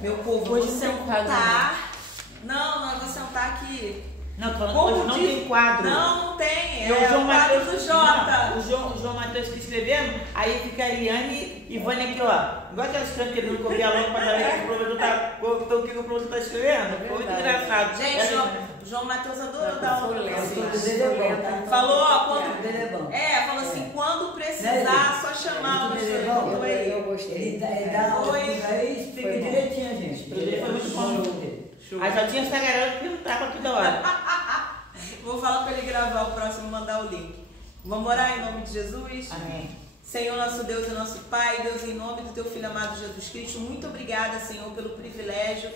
Meu povo, hoje vou sentar. Não, eu vou sentar aqui. Não, falando, não tem quadro. Não tem, é o quadro Mateus, do Jota. O João Matheus que escrevendo, aí fica a Eliane e Vânia aqui, ó. Igual aquelas crianças querendo copiar logo pra saber o que o professor tá escrevendo. Foi muito engraçado. Gente, João Matheus adorou dar um falou, ó, falou assim, quando precisar, só chamar o Eu gostei. Ele dá uma aí, explica direitinho, gente. Foi muito bom. Aí já tinha essa garota que não tava aqui da hora. Vou falar para ele gravar o próximo e mandar o link. Vamos orar em nome de Jesus? Amém. Senhor, nosso Deus e nosso Pai, Deus, em nome do teu Filho amado Jesus Cristo, muito obrigada, Senhor, pelo privilégio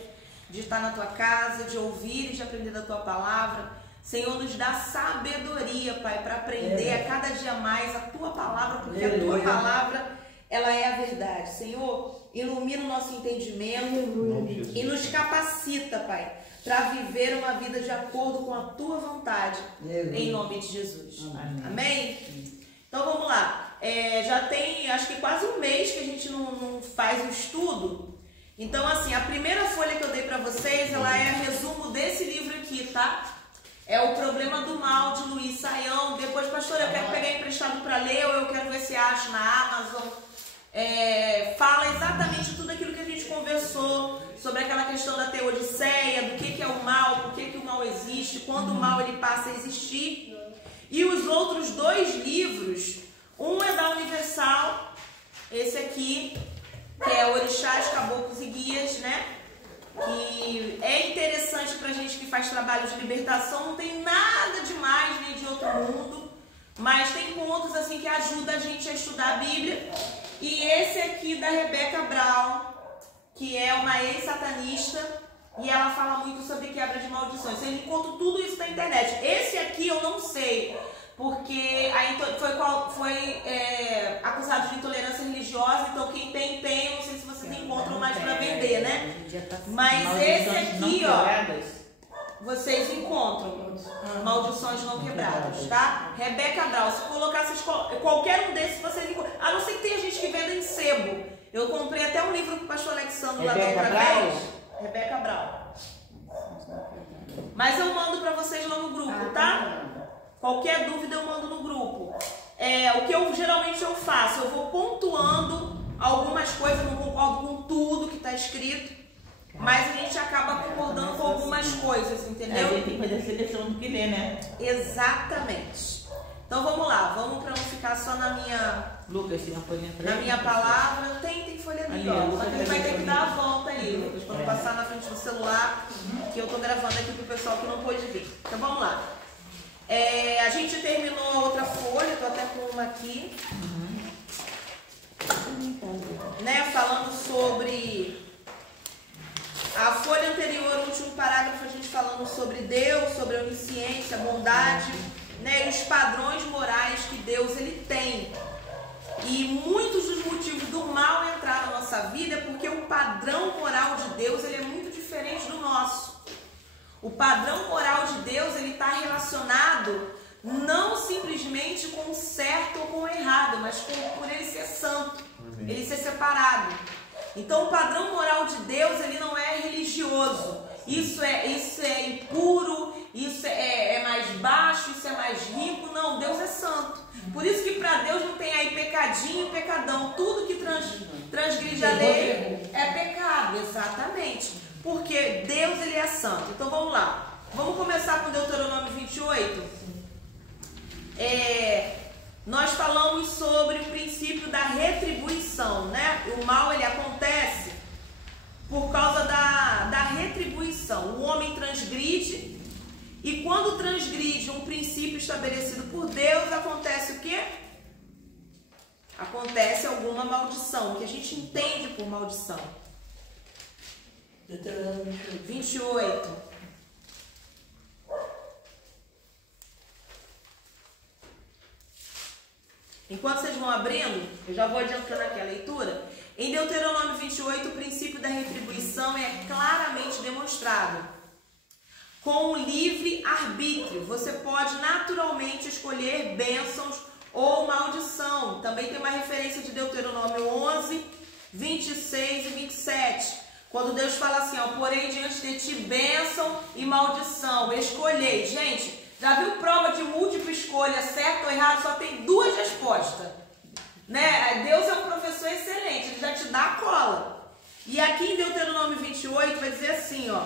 de estar na tua casa, de ouvir e de aprender da tua palavra. Senhor, nos dá sabedoria, Pai, para aprender a cada dia mais a tua palavra, porque a tua palavra, ela é a verdade. Senhor, ilumina o nosso entendimento e nos capacita, Pai, para viver uma vida de acordo com a tua vontade, em nome de Jesus. Amém? Então vamos lá. Já tem, acho que quase um mês que a gente não faz o estudo. Então, assim, a primeira folha que eu dei para vocês, ela é resumo desse livro aqui, tá? É O Problema do Mal, de Luiz Saião. Depois, pastor, eu quero pegar emprestado para ler, ou eu quero ver se acho na Amazon. Fala exatamente tudo aquilo que a gente conversou sobre aquela questão da teodiceia, do que é o mal, por que o mal existe, quando o mal ele passa a existir. E os outros dois livros, um é da Universal, esse aqui, que é Orixás, Caboclos e Guias, né? Que é interessante pra gente que faz trabalho de libertação, não tem nada demais nem de outro mundo, mas tem pontos assim que ajudam a gente a estudar a Bíblia. E esse aqui da Rebeca Brown, que é uma ex-satanista, e ela fala muito sobre quebra de maldições. Eu encontro tudo isso na internet. Esse aqui eu não sei, porque foi acusado de intolerância religiosa, então quem tem, não sei se vocês encontram mais para vender, né? Mas esse aqui, ó, vocês encontram maldições não quebradas, tá? Rebeca Brown, se colocasse qualquer um desses, vocês encontram. A não ser que tenha gente que venda em sebo. Eu comprei até um livro com o pastor Alexandre lá da outra vez. Rebeca Brown. Mas eu mando para vocês lá no grupo, tá? Qualquer dúvida eu mando no grupo. O que eu geralmente eu faço, eu vou pontuando algumas coisas, não concordo com tudo que está escrito, mas a gente acaba concordando com algumas coisas, entendeu? A gente tem que fazer a seleção do que lê, né? Exatamente. Então vamos lá, vamos para não ficar só na minha... Lucas, tem uma folhinha pra na minha palavra, tem folha ali, ó. Só que ele vai ter que dar a volta ali, Lucas, quando passar na frente do celular, que eu tô gravando aqui pro pessoal que não pôde vir. Então vamos lá. A gente terminou a outra folha, tô até com uma aqui. Né, falando sobre a folha anterior, o último parágrafo, a gente falando sobre Deus, sobre a onisciência, a bondade, né, e os padrões morais que Deus ele tem. E muitos dos motivos do mal entrar na nossa vida é porque o padrão moral de Deus ele é muito diferente do nosso. O padrão moral de Deus ele está relacionado não simplesmente com o certo ou com o errado, mas por ele ser santo, ele ser separado. Então o padrão moral de Deus ele não é religioso. Isso é impuro, isso é mais baixo, isso é mais rico. Não, Deus é santo. Por isso que para Deus não tem aí pecadinho e pecadão. Tudo que transgride a lei é pecado, exatamente. Porque Deus ele é santo. Então vamos lá. Vamos começar com Deuteronômio 28. Nós falamos sobre o princípio da retribuição, né? O mal ele acontece por causa da retribuição. O homem transgride e quando transgride um princípio estabelecido por Deus, acontece o quê? Acontece alguma maldição, que a gente entende por maldição. 28. Enquanto vocês vão abrindo, eu já vou adiantando aqui a leitura. Em Deuteronômio 28, o princípio da retribuição é claramente demonstrado. Com o livre arbítrio, você pode naturalmente escolher bênçãos ou maldição. Também tem uma referência de Deuteronômio 11, 26 e 27. Quando Deus fala assim, ó, porém diante de ti bênção e maldição, escolhei. Gente, já viu prova de múltipla escolha, certo ou errado? Só tem duas respostas, né? Deus é um professor excelente, ele já te dá a cola. E aqui em Deuteronômio 28 vai dizer assim, ó: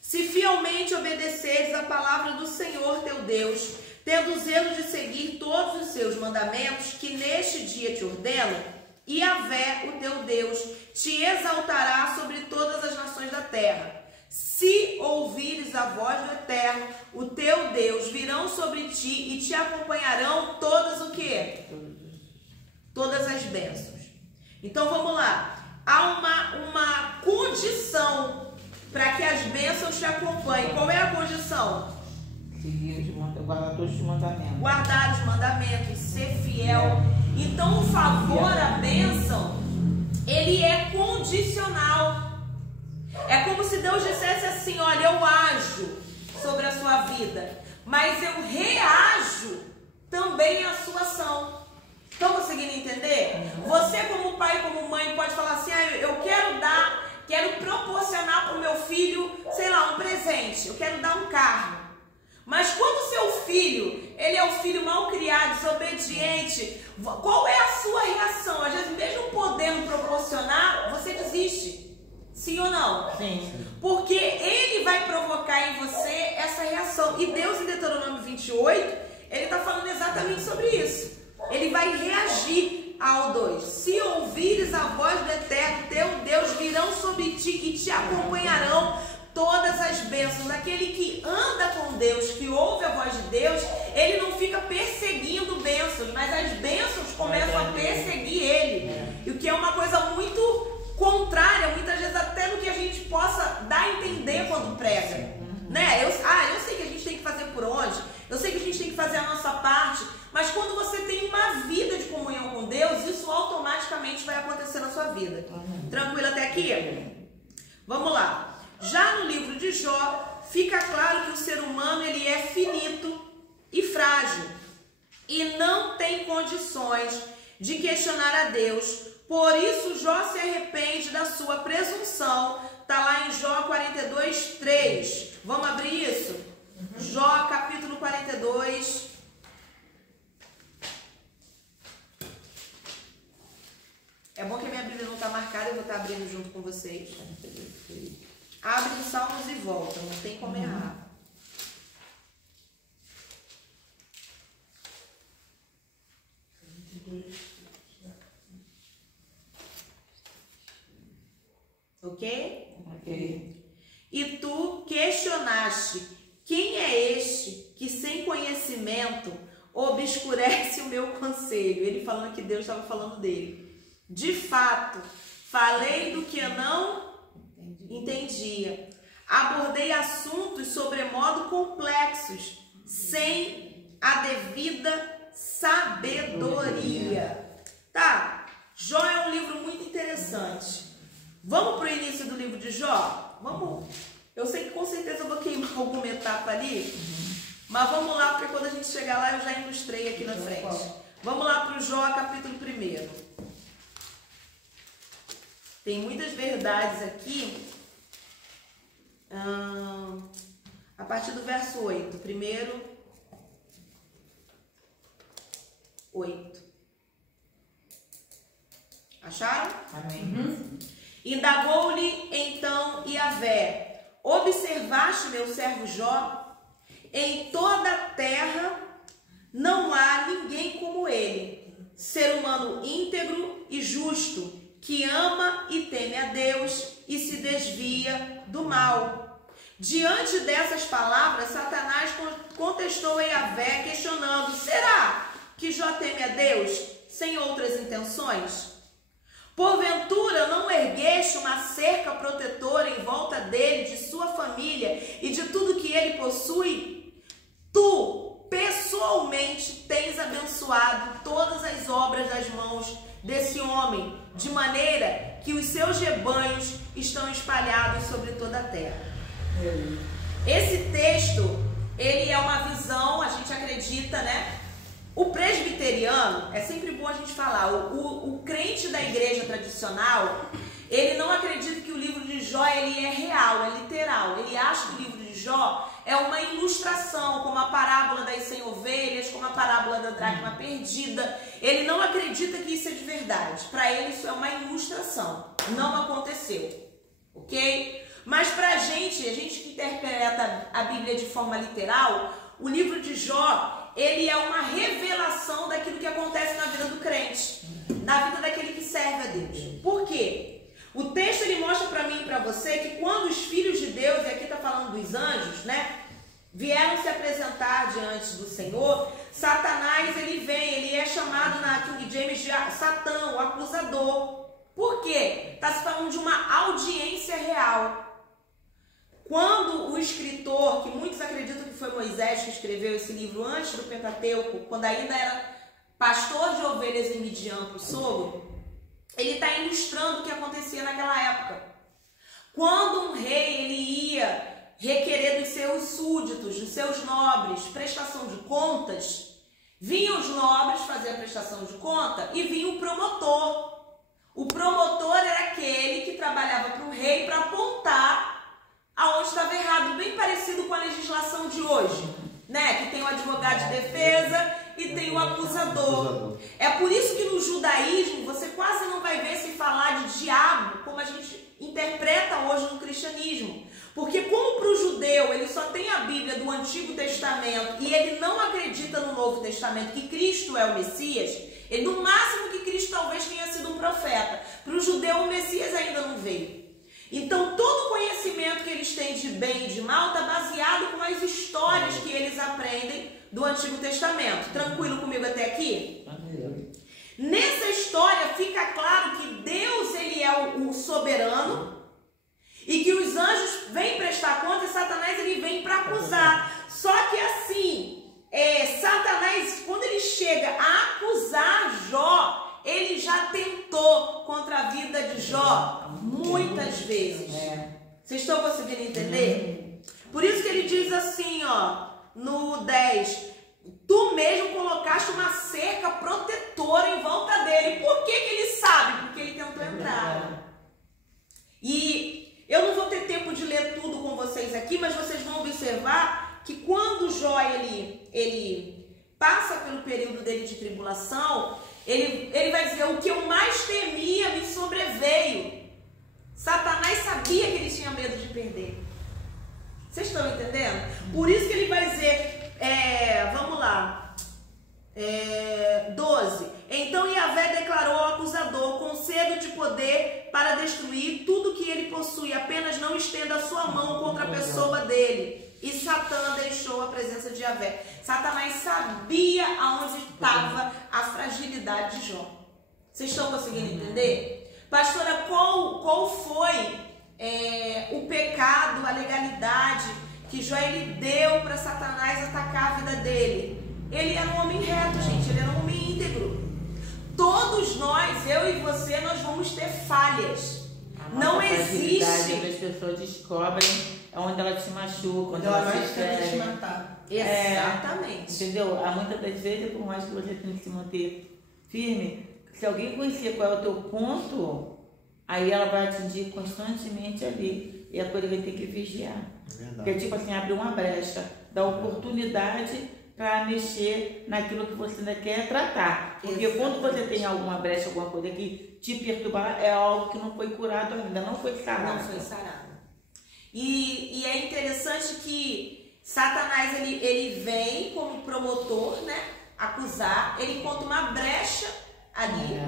se fielmente obedeceres a palavra do Senhor teu Deus, tendo zelo de seguir todos os seus mandamentos, que neste dia te ordeno, e Yahvé, o teu Deus, te exaltará sobre todas as nações da terra. Se ouvires a voz do Eterno, o teu Deus, virão sobre ti e te acompanharão todas o quê? Todas as bênçãos. Então vamos lá. Há uma condição para que as bênçãos te acompanhem. Qual é a condição? Guardar todos os mandamentos. Guardar os mandamentos, ser fiel. Então o favor, a bênção, ele é condicional. É como se Deus dissesse assim, olha, eu ajo sobre a sua vida, mas eu reajo também à sua ação. Estão conseguindo entender? Você como pai, como mãe, pode falar assim, eu quero proporcionar para o meu filho, sei lá, um presente, eu quero dar um carro. Mas quando o seu filho, ele é um filho mal criado, desobediente, qual é a sua reação? Às vezes, mesmo podendo proporcionar, você desiste. Sim ou não? Sim. Porque ele vai provocar em você essa reação. E Deus, em Deuteronômio 28, ele está falando exatamente sobre isso. Ele vai reagir ao 2. Se ouvires a voz do Eterno, teu Deus, virão sobre ti e te acompanharão todas as bênçãos. Aquele que anda com Deus, que ouve a voz de Deus, ele não fica perseguindo bênçãos, mas as bênçãos começam a perseguir ele. E o que é uma coisa muito contrária, muitas vezes até no que a gente possa dar a entender quando prega. Né? Eu sei que a gente tem que fazer por onde, eu sei que a gente tem que fazer a nossa parte, mas quando você tem uma vida de comunhão com Deus, isso automaticamente vai acontecer na sua vida. Tranquilo até aqui? Vamos lá. Já no livro de Jó, fica claro que o ser humano ele é finito e frágil e não tem condições de questionar a Deus. Por isso Jó se arrepende da sua presunção. Está lá em Jó 42, 3. Vamos abrir isso? Jó capítulo 42. É bom que a minha Bíblia não está marcada, eu vou estar abrindo junto com vocês. Abre os Salmos e volta, não tem como errar. Ok? Ok. E tu questionaste, quem é este que sem conhecimento obscurece o meu conselho? Ele falando que Deus estava falando dele. De fato, falei do que eu não entendia. Abordei assuntos sobremodo complexos, sem a devida sabedoria. Tá, Jó é um livro muito interessante. Vamos para o início do livro de Jó? Vamos. Eu sei que com certeza eu vou queimar alguma etapa ali, mas vamos lá, porque quando a gente chegar lá eu já ilustrei aqui na frente. Vamos lá para o Jó, capítulo 1. Tem muitas verdades aqui. A partir do verso 8. Primeiro, 8. Acharam? Amém. Indagou-lhe então Yahvé: observaste meu servo Jó? Em toda a terra não há ninguém como ele, ser humano íntegro e justo, que ama e teme a Deus e se desvia do mal. Diante dessas palavras, Satanás contestou a Yahvé, questionando: será que Jó teme a Deus sem outras intenções? Porventura não ergueste uma cerca protetora em volta dele, de sua família e de tudo que ele possui? Tu, pessoalmente, tens abençoado todas as obras das mãos desse homem, de maneira que os seus rebanhos estão espalhados sobre toda a terra. Esse texto, ele é uma visão, a gente acredita, né? O presbiteriano, é sempre bom a gente falar, o crente da igreja tradicional, ele não acredita que o livro de Jó Jó ele é real, é literal. Ele acha que o livro de Jó é uma ilustração, como a parábola das 100 ovelhas, como a parábola da dracma perdida. Ele não acredita que isso é de verdade. Para ele isso é uma ilustração. Não aconteceu. Ok? Mas para a gente que interpreta a Bíblia de forma literal, o livro de Jó, ele é uma revelação daquilo que acontece na vida do crente, na vida daquele que serve a Deus. Por quê? O texto ele mostra para mim e para você que quando os filhos de Deus, e aqui está falando dos anjos, né, vieram se apresentar diante do Senhor, Satanás ele vem, ele é chamado na King James de Satã, o acusador. Por quê? Está se falando de uma audiência real. Quando o escritor, que muitos acreditam que foi Moisés que escreveu esse livro antes do Pentateuco, quando ainda era pastor de ovelhas em Midian para o sogro, ele está ilustrando o que acontecia naquela época. Quando um rei ele ia requerer dos seus súditos, dos seus nobres, prestação de contas, vinham os nobres fazer a prestação de conta e vinha o promotor. O promotor era aquele que trabalhava para o rei para apontar aonde estava errado, bem parecido com a legislação de hoje, né? Que tem o advogado de defesa e tem o acusador. É por isso que no judaísmo você quase não vai ver se falar de diabo como a gente interpreta hoje no cristianismo. Porque como para o judeu ele só tem a Bíblia do Antigo Testamento e ele não acredita no Novo Testamento, que Cristo é o Messias, ele, no máximo que Cristo talvez tenha sido um profeta. Para o judeu o Messias ainda não veio. Então todo o conhecimento que eles têm de bem e de mal está baseado com as histórias que eles aprendem do Antigo Testamento. Tranquilo comigo até aqui? Nessa história fica claro que Deus ele é o soberano e que os anjos vêm prestar conta e Satanás ele vem para acusar. Só que assim, Satanás, quando ele chega a acusar Jó, ele já tentou contra a vida de Jó muitas vezes. Vocês estão conseguindo entender? Por isso que ele diz assim, ó, no 10, tu mesmo colocaste uma cerca protetora em volta dele. Por que que ele sabe? Porque ele tentou entrar. E eu não vou ter tempo de ler tudo com vocês aqui, mas vocês vão observar que quando Jó ele passa pelo período dele de tribulação, ele vai dizer, o que eu mais temia me sobreveio. Satanás sabia que ele tinha medo de perder. Vocês estão entendendo? Por isso que ele vai dizer, vamos lá, 12. Então Yahvé declarou ao acusador, concedo de poder para destruir tudo que ele possui, apenas não estenda a sua mão contra a pessoa dele. E Satã deixou a presença de Yahvé. Satanás sabia aonde estava a fragilidade de Jó. Vocês estão conseguindo entender? Pastora, qual foi o pecado, a legalidade que Jó ele deu para Satanás atacar a vida dele? Ele era um homem reto, gente. Ele era um homem íntegro. Todos nós, eu e você, nós vamos ter falhas. Não existe. As pessoas descobrem onde ela se machuca, onde ela se fere. Exatamente. Entendeu? Muitas das vezes, por mais que você tenha que se manter firme, se alguém conhecer qual é o teu ponto, aí ela vai atingir constantemente ali. E a coisa vai ter que vigiar. Porque tipo assim, abre uma brecha, dá oportunidade para mexer naquilo que você ainda quer tratar. Porque quando você tem alguma brecha, alguma coisa que te perturbar, é algo que não foi curado ainda, não foi sarado. Não foi sarado. E é interessante que Satanás ele vem como promotor, né, acusar, ele encontra uma brecha ali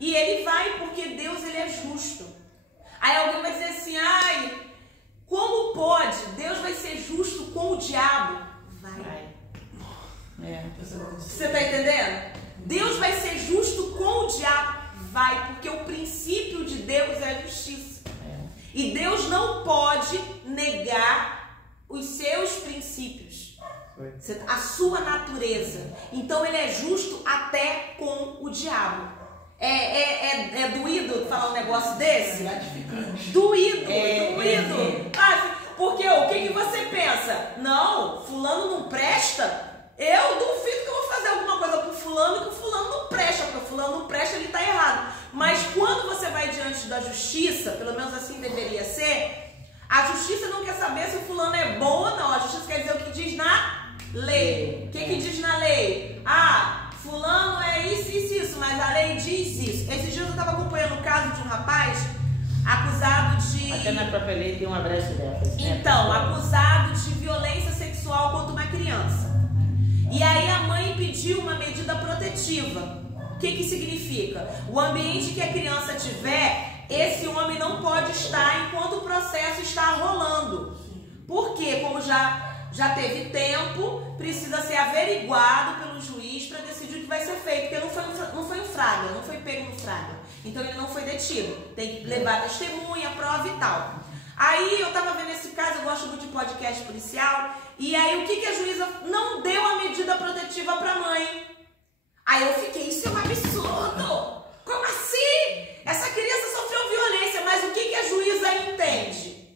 e ele vai porque Deus ele é justo. Aí alguém vai dizer assim, como pode? Deus vai ser justo com o diabo? Vai. Você está entendendo? Deus vai ser justo com o diabo? Vai, porque o princípio de Deus é a justiça. E Deus não pode negar os seus princípios, a sua natureza. Então ele é justo até com o diabo. É doído falar um negócio desse? Doído. Porque o que você pensa? Não, fulano não presta? Eu duvido que eu vou fazer alguma coisa pro fulano que o fulano não presta, porque o fulano não presta, ele está errado. Mas quando você vai diante da justiça, pelo menos assim deveria ser, a justiça não quer saber se o fulano é bom ou não. A justiça quer dizer o que diz na lei. O que diz na lei? Ah, fulano é isso, mas a lei diz isso. Esses dias eu estava acompanhando o caso de um rapaz acusado de... Até na própria lei tem uma brecha dessas, né? Então, acusado de violência sexual contra uma criança. E aí a mãe pediu uma medida protetiva. O que significa? O ambiente que a criança tiver, esse homem não pode estar enquanto o processo está rolando. Porque, como já teve tempo, precisa ser averiguado pelo juiz para decidir o que vai ser feito. Porque não foi em flagra, não foi pego no flagra. Então ele não foi detido. Tem que levar testemunha, prova e tal. Aí eu tava vendo esse caso, eu gosto muito de podcast policial. E aí o que a juíza não deu a medida protetiva para a mãe? Aí eu fiquei, isso é um absurdo! Como assim? Essa criança sofreu violência, mas o que a juíza entende?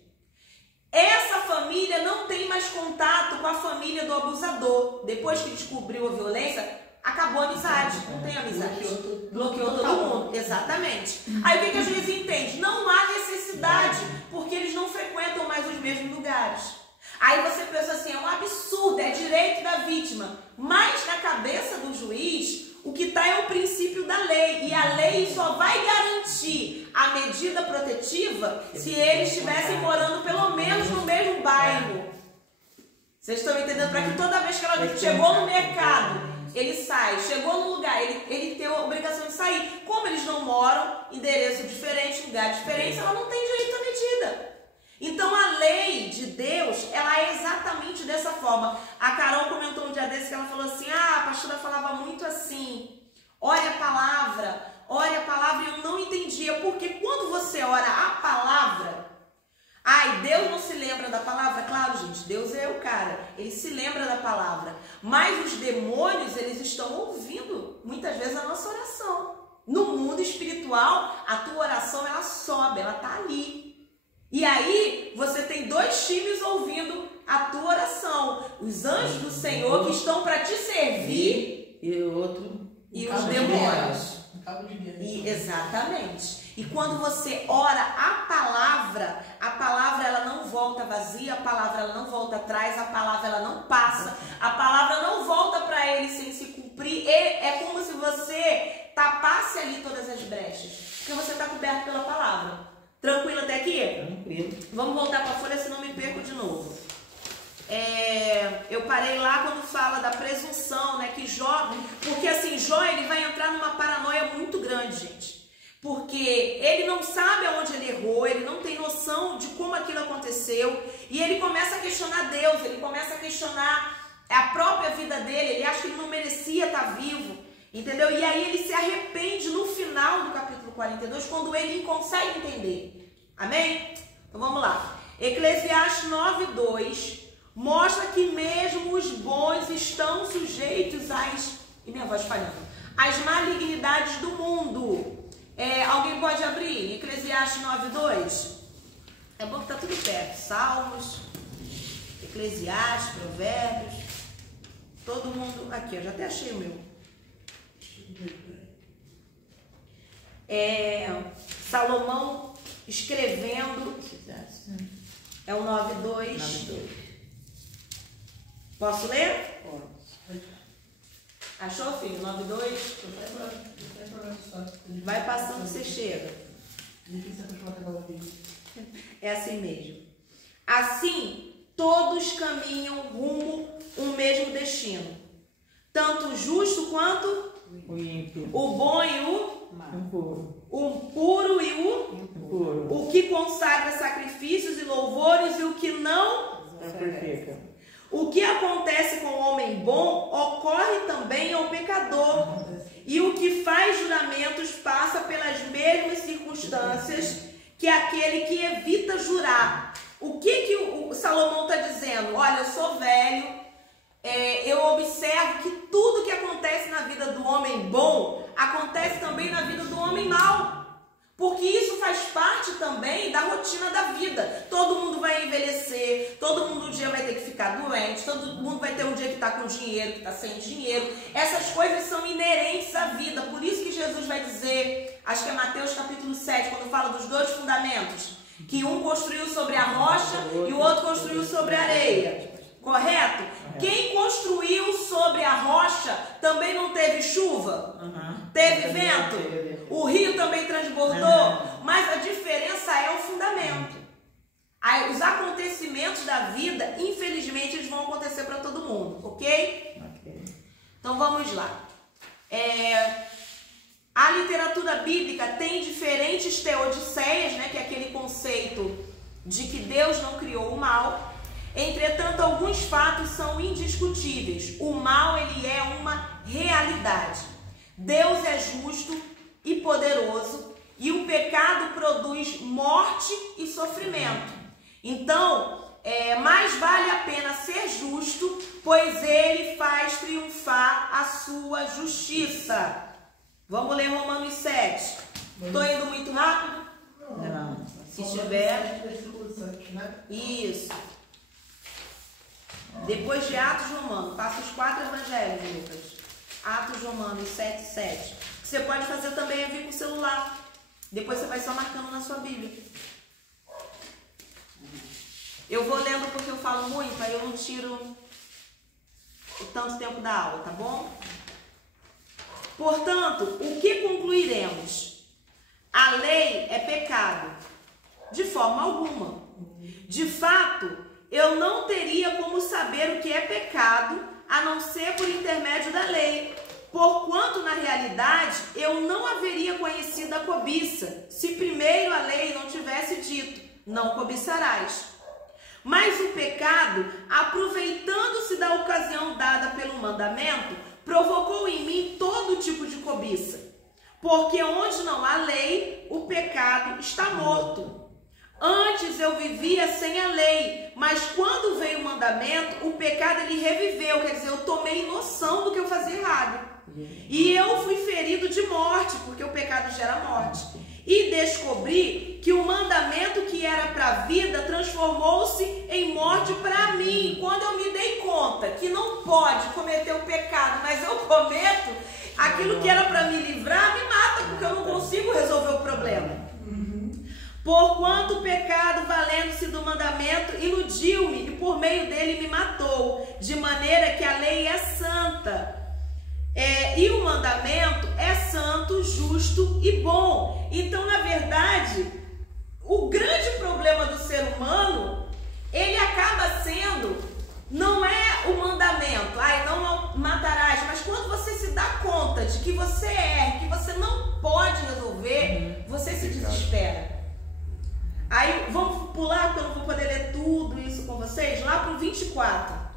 Essa família não tem mais contato com a família do abusador. Depois que descobriu a violência, acabou a amizade. Não tem amizade. Bloqueou todo mundo. Exatamente. Aí o que a juíza entende? Não há necessidade, porque eles não frequentam mais os mesmos lugares. Aí você pensa assim, é um absurdo, é direito da vítima. Mas na cabeça do juiz, o que está é o princípio da lei. E a lei só vai garantir a medida protetiva se eles estivessem morando pelo menos no mesmo bairro. Vocês estão entendendo? Para que toda vez que ela chegou no mercado, ele sai, chegou no lugar, ele tem a obrigação de sair. Como eles não moram, endereço diferente, lugar diferente, ela não tem direito à medida. Então a lei de Deus, ela é exatamente dessa forma. A Carol comentou um dia desse que ela falou assim, a pastora falava muito assim, ore a palavra, e eu não entendia, porque quando você ora a palavra, Deus não se lembra da palavra? Claro, gente, Deus é o cara, ele se lembra da palavra, mas os demônios, eles estão ouvindo muitas vezes a nossa oração. No mundo espiritual, a tua oração, ela sobe, ela tá ali. E aí, você tem dois times ouvindo a tua oração. Os anjos do Senhor que estão para te servir e o outro e os demônios. Exatamente. E quando você ora a palavra ela não volta vazia, a palavra ela não volta atrás, a palavra ela não passa, a palavra não volta para ele sem se cumprir. É como se você tapasse ali todas as brechas, porque você está coberto pela palavra. Tranquilo até aqui? Tranquilo. Vamos voltar para a folha, senão me perco de novo. Eu parei lá quando fala da presunção, né? Que Jó, porque assim, Jó ele vai entrar numa paranoia muito grande, gente. Porque ele não sabe aonde ele errou, ele não tem noção de como aquilo aconteceu. E ele começa a questionar Deus, ele começa a questionar a própria vida dele, ele acha que ele não merecia estar vivo. Entendeu? E aí ele se arrepende no final do capítulo 42, quando ele consegue entender. Amém? Então vamos lá. Eclesiastes 9:2 mostra que mesmo os bons estão sujeitos e minha voz falhando, às malignidades do mundo. Alguém pode abrir? Eclesiastes 9:2. É bom que tá tudo perto. Salmos, Eclesiastes, Provérbios. Todo mundo... Aqui, eu já até achei o meu. Salomão escrevendo, é o 9:2. Posso ler? Pode. Achou, filho? 9:2? Vai passando, você chega. É assim mesmo. Assim, todos caminham rumo um mesmo destino, tanto o justo quanto o ímpio, o bom e o impuro, o puro e o impuro, o que consagra sacrifícios e louvores e o que não sacrifica. O que acontece com o homem bom ocorre também ao pecador, e o que faz juramentos passa pelas mesmas circunstâncias que aquele que evita jurar. O que o Salomão está dizendo? Olha, eu sou velho, eu observo que tudo que acontece na vida do homem bom acontece também na vida do homem mau. Porque isso faz parte também da rotina da vida. Todo mundo vai envelhecer, todo mundo um dia vai ter que ficar doente, todo mundo vai ter um dia que está com dinheiro, que está sem dinheiro. Essas coisas são inerentes à vida. Por isso que Jesus vai dizer acho que é Mateus capítulo 7, quando fala dos 2 fundamentos, que um construiu sobre a rocha e o outro construiu sobre a areia. Correto? Quem construiu sobre a rocha também não teve chuva? Teve vento? O rio também transbordou? Mas a diferença é o fundamento. Aí, os acontecimentos da vida, infelizmente, eles vão acontecer para todo mundo, ok? Então vamos lá. A literatura bíblica tem diferentes teodiceias, né, que é aquele conceito de que Deus não criou o mal. Entretanto, alguns fatos são indiscutíveis. O mal, ele é uma realidade. Deus é justo e poderoso e o pecado produz morte e sofrimento. Então, mais vale a pena ser justo, pois ele faz triunfar a sua justiça. Vamos ler Romanos 7. Estou indo muito rápido? Não. Se estiver. Isso. Depois de Atos Romanos, passa os 4 evangelhos, Lucas. Atos Romanos 7, 7. Você pode fazer também vir com o celular. Depois você vai só marcando na sua Bíblia. Eu vou lendo porque eu falo muito, aí eu não tiro o tanto tempo da aula, tá bom? Portanto, o que concluiremos? A lei é pecado? De forma alguma. De fato, eu não teria como saber o que é pecado, a não ser por intermédio da lei, porquanto, na realidade, eu não haveria conhecido a cobiça, se primeiro a lei não tivesse dito, não cobiçarás. Mas o pecado, aproveitando-se da ocasião dada pelo mandamento, provocou em mim todo tipo de cobiça, porque onde não há lei, o pecado está morto. Antes eu vivia sem a lei, mas quando veio o mandamento, o pecado ele reviveu, quer dizer, eu tomei noção do que eu fazia errado. E eu fui ferido de morte, porque o pecado gera morte. E descobri que o mandamento que era para a vida transformou-se em morte para mim. Quando eu me dei conta que não pode cometer o pecado, mas eu cometo, aquilo que era para me livrar me mata, porque eu não consigo resolver o problema. Porquanto o pecado, valendo-se do mandamento, iludiu-me e por meio dele me matou, de maneira que a lei é santa. E o mandamento é santo, justo e bom. Então, na verdade, o grande problema do ser humano, ele acaba sendo, não é o mandamento, não matarás, mas quando você se dá conta de que você que você não pode resolver, você se desespera. Aí, vamos pular, porque eu não vou poder ler tudo isso com vocês, lá para o 24.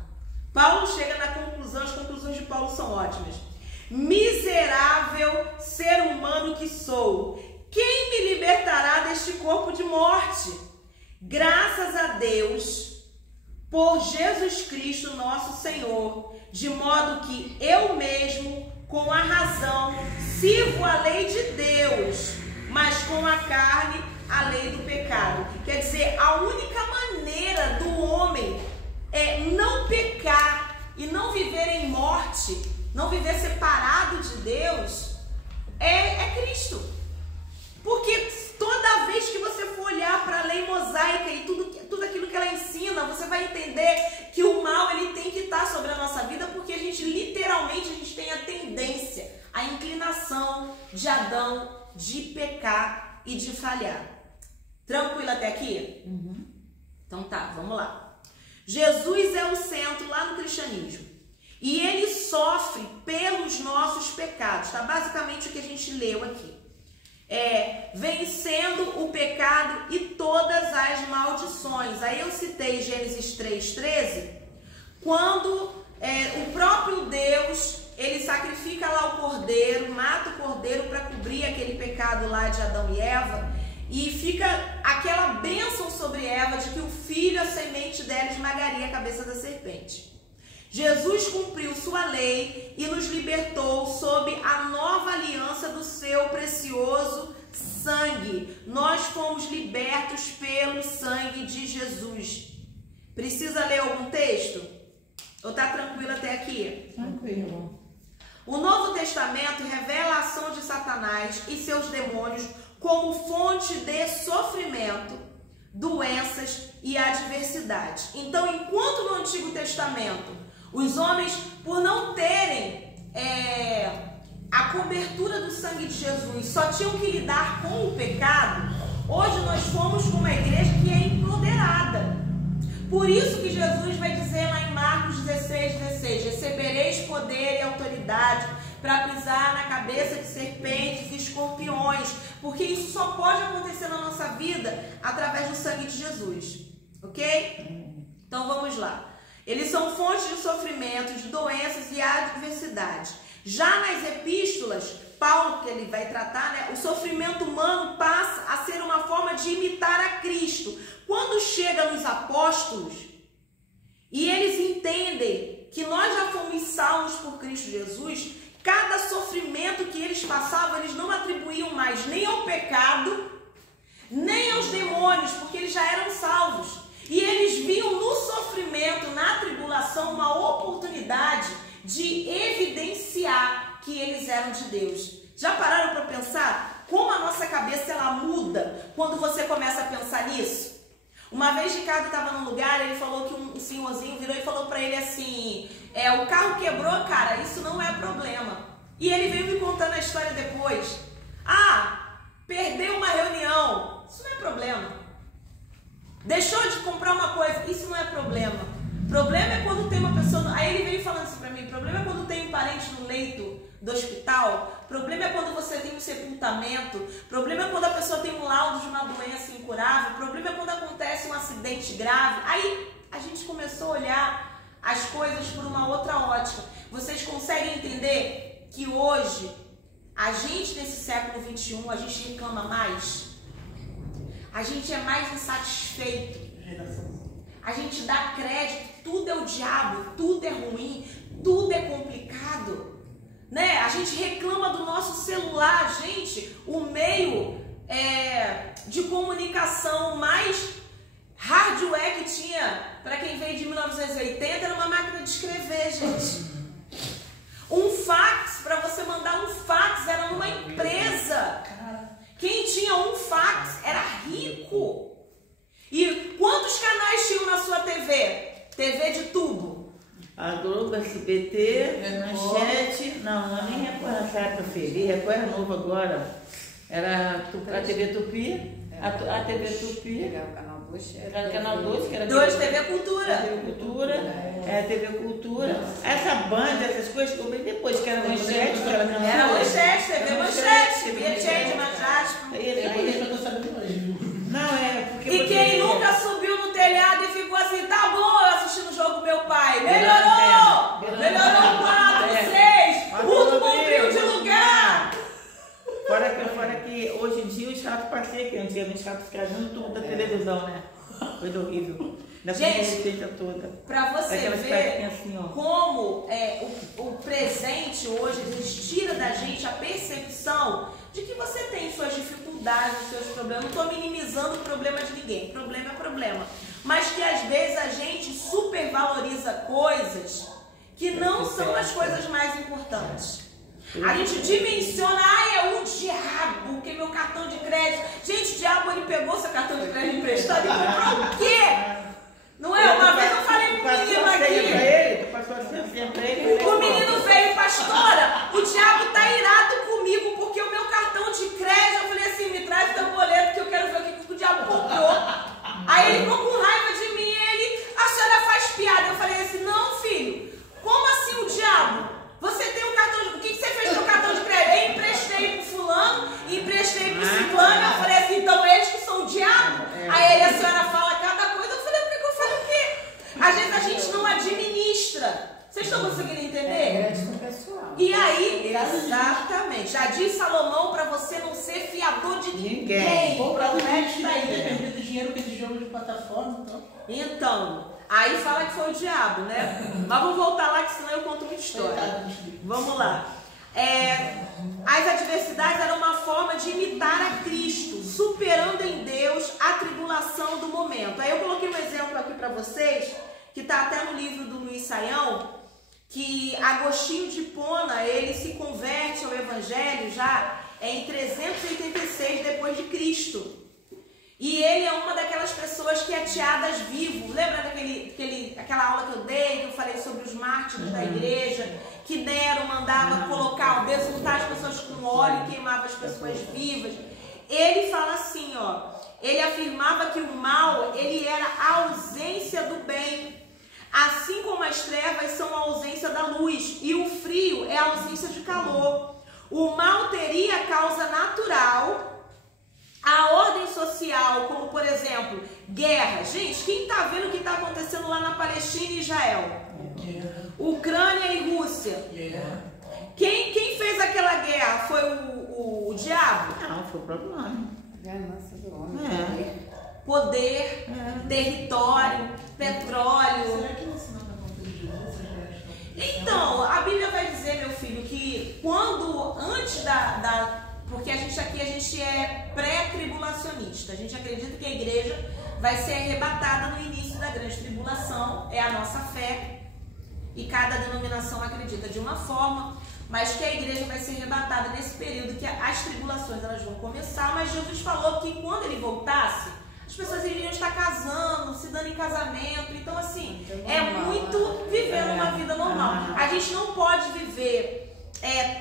Paulo chega na conclusão, as conclusões de Paulo são ótimas. Miserável ser humano que sou, quem me libertará deste corpo de morte? Graças a Deus, por Jesus Cristo nosso Senhor, de modo que eu mesmo, com a razão, sirvo a lei de Deus, mas com a carne, a lei do pecado. Quer dizer, a única maneira do homem não pecar e não viver em morte, não viver separado de Deus, é Cristo. Porque toda vez que você for olhar para a lei mosaica e tudo aquilo que ela ensina, você vai entender que o mal ele tem que estar sobre a nossa vida, porque a gente literalmente tem a tendência, a inclinação de Adão de pecar e de falhar. Tranquilo até aqui? Então tá, vamos lá. Jesus é o centro lá no cristianismo. E ele sofre pelos nossos pecados. Tá? Basicamente o que a gente leu aqui. Vencendo o pecado e todas as maldições. Aí eu citei Gênesis 3:13, quando o próprio Deus, ele sacrifica lá o cordeiro, mata o cordeiro para cobrir aquele pecado lá de Adão e Eva. E fica aquela bênção sobre Eva de que o filho, a semente dela, esmagaria a cabeça da serpente. Jesus cumpriu sua lei e nos libertou sob a nova aliança do seu precioso sangue. Nós fomos libertos pelo sangue de Jesus. Precisa ler algum texto? Ou tá tranquilo até aqui? Tranquilo. O Novo Testamento revela a ação de Satanás e seus demônios como fonte de sofrimento, doenças e adversidade. Então, enquanto no Antigo Testamento os homens, por não terem a cobertura do sangue de Jesus, só tinham que lidar com o pecado, hoje nós somos com uma igreja que é empoderada. Por isso que Jesus vai dizer lá em Marcos 16:16, recebereis poder e autoridade para pisar na cabeça de serpentes e escorpiões, porque isso só pode acontecer na nossa vida através do sangue de Jesus, ok? Então vamos lá. Eles são fontes de sofrimento, de doenças e adversidade. Já nas epístolas, Paulo, que ele vai tratar, né, o sofrimento humano passa a ser uma forma de imitar a Cristo. Quando chega nos apóstolos e eles entendem que nós já fomos salvos por Cristo Jesus, cada sofrimento que eles passavam, eles não atribuíam mais nem ao pecado, nem aos demônios, porque eles já eram salvos. E eles viam no sofrimento, na tribulação, uma oportunidade de evidenciar que eles eram de Deus. Já pararam para pensar como a nossa cabeça ela muda quando você começa a pensar nisso? Uma vez Ricardo estava num lugar, ele falou que um senhorzinho virou e falou para ele assim, o carro quebrou, cara, isso não é problema. E ele veio me contando a história depois. Perdeu uma reunião, isso não é problema. Deixou de comprar uma coisa, isso não é problema. Problema é quando tem uma pessoa... Aí ele veio falando assim pra mim, problema é quando tem um parente no leito do hospital, problema é quando você tem um sepultamento, problema é quando a pessoa tem um laudo de uma doença incurável, problema é quando acontece um acidente grave. Aí a gente começou a olhar as coisas por uma outra ótica. Vocês conseguem entender que hoje, a gente nesse século XXI, a gente reclama mais? A gente é mais insatisfeito. A gente dá crédito, tudo é o diabo, tudo é ruim, tudo é complicado, né? A gente reclama do nosso celular, gente, o meio de comunicação mais hardware que tinha, para quem veio de 1980, era uma máquina de escrever, gente. Um fax, para você mandar um fax, era numa empresa. Quem tinha um fax era rico. E quantos canais tinham na sua TV? TV de tubo. A Globo, SBT, Manchete, não, eu nem recordo nessa época, Feli, Record era novo agora. Era a TV Tupi, a TV Tupi. Era o Canal 2. Era o Canal 2, que era TV Cultura. TV Cultura, TV Cultura. Essa banda, essas coisas que eu vi depois, que era Manchete, que era Canal 2. Era Manchete, TV Manchete, via Change, Manchete. Não, porque... E quem nunca subiu no telhado e ficou assim, tá bom, eu assistindo o jogo do meu pai. Melhorou! Melhorou 4, 6, tudo cumpriu de lugar. Fora que hoje em dia o chato passei aqui, antigamente o chato ficava no tubo da televisão, né? Coisa horrível. Gente, toda. Pra você ver assim, como o presente hoje tira da gente a percepção de que você tem suas dificuldades, seus problemas. Não estou minimizando o problema de ninguém, problema é problema. Mas que às vezes a gente supervaloriza coisas que não são as coisas mais importantes. A gente dimensiona, é o diabo, que meu cartão de crédito. Gente, o diabo ele pegou seu cartão de crédito emprestado e comprou o quê? Não é? Uma vez eu falei com um menino aqui. O menino veio, pastora, o diabo tá irado comigo porque o meu cartão de crédito, eu falei assim, me traz o teu boleto que eu quero ver o que o diabo comprou. Aí ele ficou com raiva de mim e a senhora faz piada. Eu falei assim, não filho, como assim o diabo? Você tem um cartão de... O que você fez com o cartão de crédito? Eu emprestei pro fulano, emprestei pro ciclano. Eu falei assim, então eles que são o diabo? Aí ele, a senhora fala cada coisa. Eu falei, por que eu falei o quê? Às vezes a gente não administra. Vocês estão conseguindo entender? E aí, exatamente. Já diz Salomão para você não ser fiador de ninguém. Promete aí. Perder dinheiro com esse jogo de plataforma, então, aí fala que foi o diabo, né? Mas vamos voltar lá, que senão eu conto muita história. Vamos lá. As adversidades eram uma forma de imitar a Cristo, superando em Deus a tribulação do momento. Aí eu coloquei um exemplo aqui para vocês, que está até no livro do Luiz Saião, que Agostinho de Hipona, ele se converte ao Evangelho já em 386 depois de Cristo. E ele é uma daquelas pessoas que é ateadas vivo. Lembra aquela aula que eu dei, que eu falei sobre os mártires da igreja, que Nero mandava colocar, besuntar as pessoas com óleo e queimava as pessoas vivas. Ele fala assim, ó, ele afirmava que o mal, ele era a ausência do bem. Assim como as trevas são a ausência da luz e o frio é a ausência de calor. O mal teria causa natural, a ordem social, como por exemplo, guerra. Gente, quem está vendo o que está acontecendo lá na Palestina e Israel? Ucrânia e Rússia. Quem fez aquela guerra? Foi o diabo? Não, foi o próprio homem. Ganância do homem. Poder, território, petróleo. Será que não se nota a conta de Jesus? Então, a Bíblia vai dizer, meu filho, que quando, antes porque a gente é pré-tribulacionista, a gente acredita que a igreja vai ser arrebatada no início da grande tribulação, é a nossa fé, e cada denominação acredita de uma forma, mas que a igreja vai ser arrebatada nesse período que as tribulações elas vão começar, mas Jesus falou que quando ele voltasse, as pessoas iriam estar casando, se dando em casamento. Então, assim, é muito vivendo uma vida normal. A gente não pode viver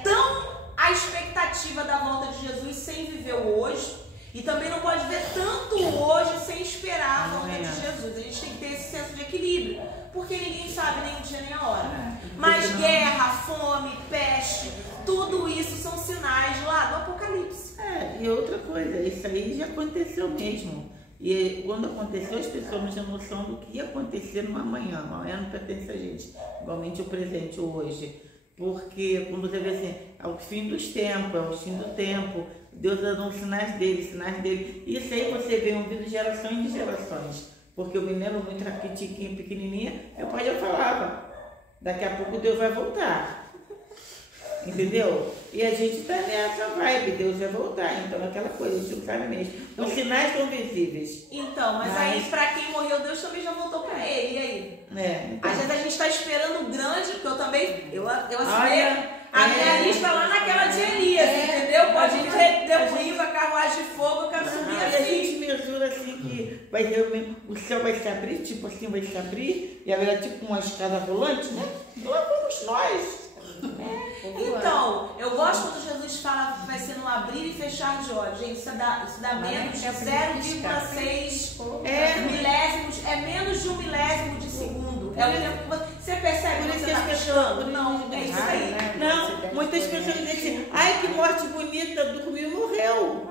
tão a expectativa da volta de Jesus sem viver o hoje. E também não pode ver tanto hoje sem esperar a volta de Jesus. A gente tem que ter esse senso de equilíbrio. Porque ninguém sabe nem o dia nem a hora. Mas guerra, fome, peste, tudo isso são sinais lá do Apocalipse. E outra coisa, isso aí já aconteceu mesmo. E quando aconteceu, as pessoas não tinham noção do que ia acontecer no amanhã. Amanhã não pertence a gente, igualmente o presente hoje. Porque, quando você vê assim, é o fim dos tempos, é o fim do tempo, Deus dando os sinais dele. Isso aí você vê ouvindo gerações de gerações. Porque eu me lembro muito raquitiquinha, pequenininha, meu pai já falava, daqui a pouco Deus vai voltar. Entendeu? E a gente tá nessa vibe, Deus vai voltar. Então, aquela coisa, a gente não sabe mesmo. Os sinais são visíveis. Então, mas aí pra quem morreu, Deus também já voltou pra ele. E aí? Então. Às vezes a gente tá esperando o grande, porque eu também, eu assinei a minha lista lá naquela de Elias, entendeu? Pode retribuir a carruagem de fogo, eu quero subir E a assim. gente mesura assim que vai ter, o céu vai se abrir, tipo assim, vai se abrir, e haverá tipo uma escada rolante, né? Lá vamos nós. Então, eu gosto quando Jesus fala que vai ser no abrir e fechar de olhos. Gente, isso dá menos de 0,6 milésimos, é menos de 1 milésimo de segundo. É o tempo que você percebe quando você está fechando. Não, é isso aí. Não, muitas pessoas dizem assim, ai que morte bonita, dormiu e morreu.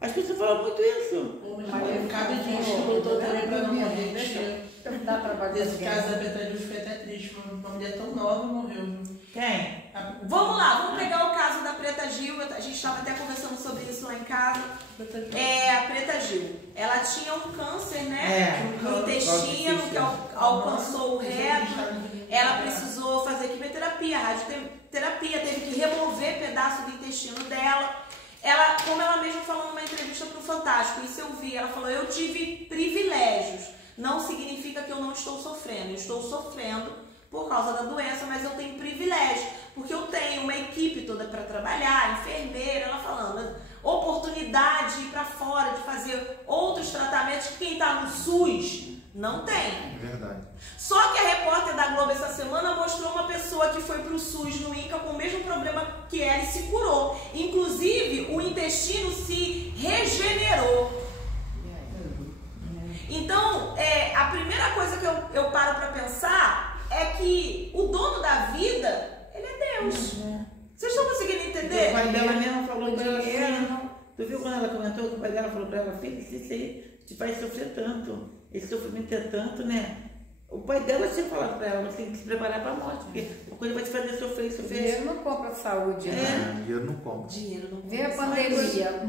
As pessoas falam muito isso. Mas cabe gente que lutou também pra não morrer, né? Dá trabalho. Nesse caso da Betânia, eu fiquei até triste. Uma mulher tão nova morreu. Quem? Vamos lá, vamos pegar o caso da Preta Gil. A gente estava até conversando sobre isso lá em casa. A Preta Gil, ela tinha um câncer, né? No intestino, que alcançou o reto. Ela precisou fazer quimioterapia, radioterapia, teve que remover pedaço do intestino dela. Ela, como ela mesma falou numa entrevista para o Fantástico, isso eu vi, ela falou, eu tive privilégios, não significa que eu não estou sofrendo, eu estou sofrendo por causa da doença, mas eu tenho privilégio, porque eu tenho uma equipe toda para trabalhar, enfermeira, ela falando, oportunidade de ir para fora, de fazer outros tratamentos que quem está no SUS não tem. É verdade. Só que a repórter da Globo essa semana mostrou uma pessoa que foi para o SUS no INCA com o mesmo problema que ela e se curou. Inclusive, o intestino se regenerou. Então, a primeira coisa que eu paro para pensar é que o dono da vida, ele é Deus. Vocês estão conseguindo entender? O pai dela mesmo falou para ela assim, tu viu quando ela comentou que o pai dela falou para ela, filha, isso aí te faz sofrer tanto, esse sofrimento é tanto, né? O pai dela tinha falado para ela, você tem que se preparar para a morte, porque a coisa vai te fazer sofrer. Dinheiro não compra saúde, né? Dinheiro não compra. Dinheiro não compra. Vê a pandemia,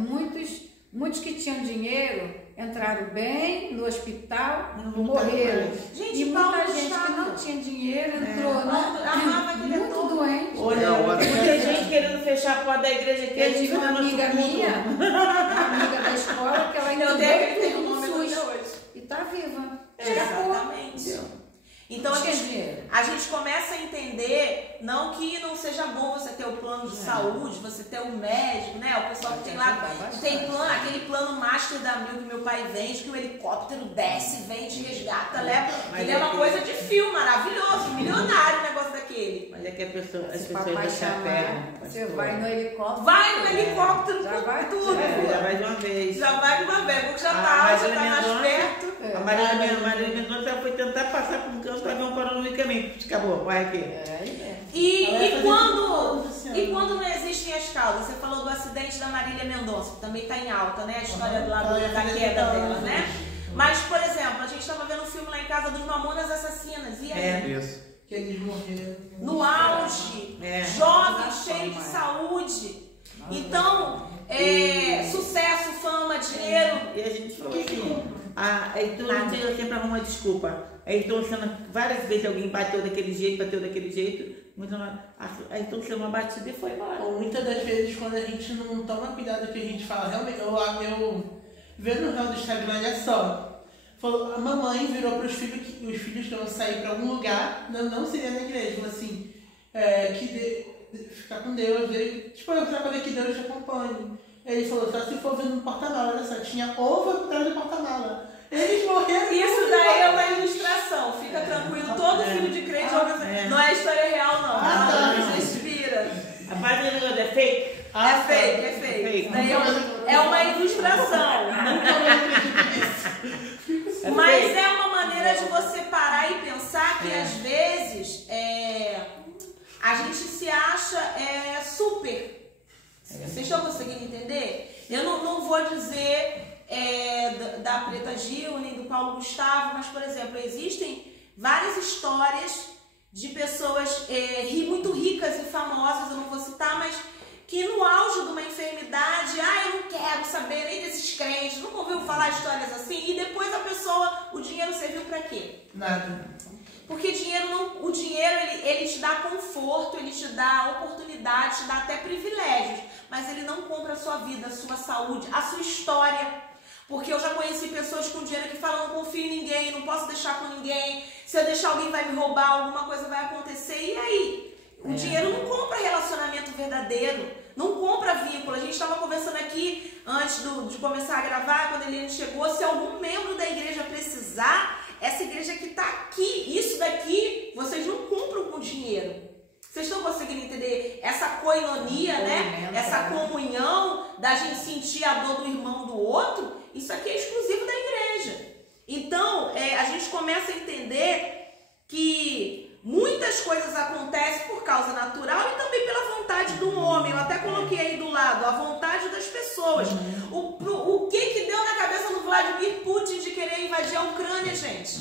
muitos que tinham dinheiro entraram bem no hospital, morreram. Gente, e muita Paulo gente Chato. que não tinha dinheiro entrou, amava aquele muito ator. doente. Muita gente querendo fechar a porta da igreja aqui. Eu tive uma amiga minha, uma amiga da escola, que ela Eu tenho entrou o no nome SUS até hoje. e está viva. Exatamente. Então a gente começa a entender, não que não seja bom você ter o plano de saúde, você ter o médico, né? O pessoal que tem lá, tem plano, aquele plano Master da Mil que meu pai vende, que o helicóptero desce, vem, te resgata, leva. Ele é uma coisa de filme, maravilhoso, milionário o negócio daquele. Mas é que as pessoas não se apegam. Você vai no helicóptero. Vai no helicóptero, já vai tudo. Já vai de uma vez. Já vai de uma vez, porque já tá mais perto. A Marília Mendonça foi tentar passar por um canto para ver um parou no caminho. Acabou, vai aqui. E quando não existem as causas? Você falou do acidente da Marília Mendonça, que também está em alta, né? A história da queda dela, né? Mas, por exemplo, a gente estava vendo um filme lá em casa dos Mamonas Assassinas. E aí? Isso. Que eles morreram. No auge, jovem, cheio de saúde. Então, sucesso, fama, dinheiro. E a gente falou assim. Então a gente sempre arruma uma desculpa. Aí estão sendo várias vezes alguém bateu daquele jeito. Aí estão sendo uma batida e foi embora. Muitas das vezes quando a gente não toma cuidado que a gente fala, realmente, eu vendo no canal do Instagram, olha só. Falou, a mamãe virou para os filhos que os filhos que vão sair para algum lugar, não seria na igreja, falou assim, ficar com Deus, tipo, eu quero ver que Deus te acompanhe. Ele falou, só se for vendo no porta-mala, olha só, tinha ovo por trás do porta-mala. Eles morreram. Isso daí é uma ilustração, fica tranquilo, todo filho de crente não é história real, não. Ela inspira. A parte é fake. É fake. Daí é uma ilustração. Mas é uma maneira de você parar e pensar que às vezes a gente se acha super. Vocês estão conseguindo entender? Eu não vou dizer da Preta Gil nem do Paulo Gustavo, mas, por exemplo, existem várias histórias de pessoas muito ricas e famosas, eu não vou citar, mas que no auge de uma enfermidade, eu não quero saber nem desses crentes, nunca ouviu falar histórias assim, e depois o dinheiro serviu para quê? Nada. Porque o dinheiro ele te dá conforto, ele te dá oportunidade, te dá até privilégios, mas ele não compra a sua vida, a sua saúde, a sua história. Porque eu já conheci pessoas com dinheiro que falam, não confio em ninguém, não posso deixar com ninguém, se eu deixar alguém vai me roubar, alguma coisa vai acontecer, e aí? O dinheiro não compra relacionamento verdadeiro, não compra vínculo. A gente estava conversando aqui, antes de começar a gravar, quando a Eliane chegou, se algum membro da igreja precisar, essa igreja que está aqui, isso daqui, vocês não compram com dinheiro. Vocês estão conseguindo entender essa coinonia, né? Essa comunhão da gente sentir a dor do irmão do outro? Isso aqui é exclusivo da igreja. Então, a gente começa a entender que muitas coisas acontecem por causa natural e também pela vontade do homem. Eu até coloquei aí do lado, a vontade das pessoas. O que deu na cabeça do Vladimir Putin de querer invadir a Ucrânia, gente?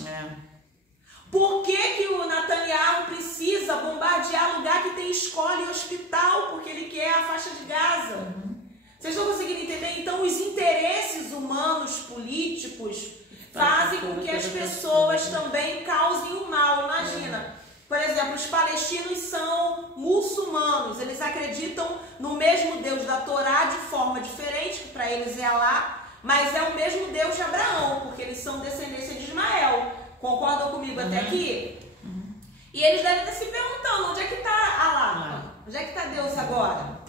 Por que o Netanyahu precisa bombardear lugar que tem escola e hospital? Porque ele quer a faixa de Gaza. Vocês estão conseguindo entender? Então, os interesses humanos, políticos, fazem com que as pessoas também causem o mal. Imagina, por exemplo, os palestinos são muçulmanos. Eles acreditam no mesmo Deus da Torá de forma diferente, que para eles é Alá, mas é o mesmo Deus de Abraão, porque eles são descendência de Ismael. Concordam comigo até aqui? E eles devem estar se perguntando, onde é que está Alá? Onde é que está Deus agora?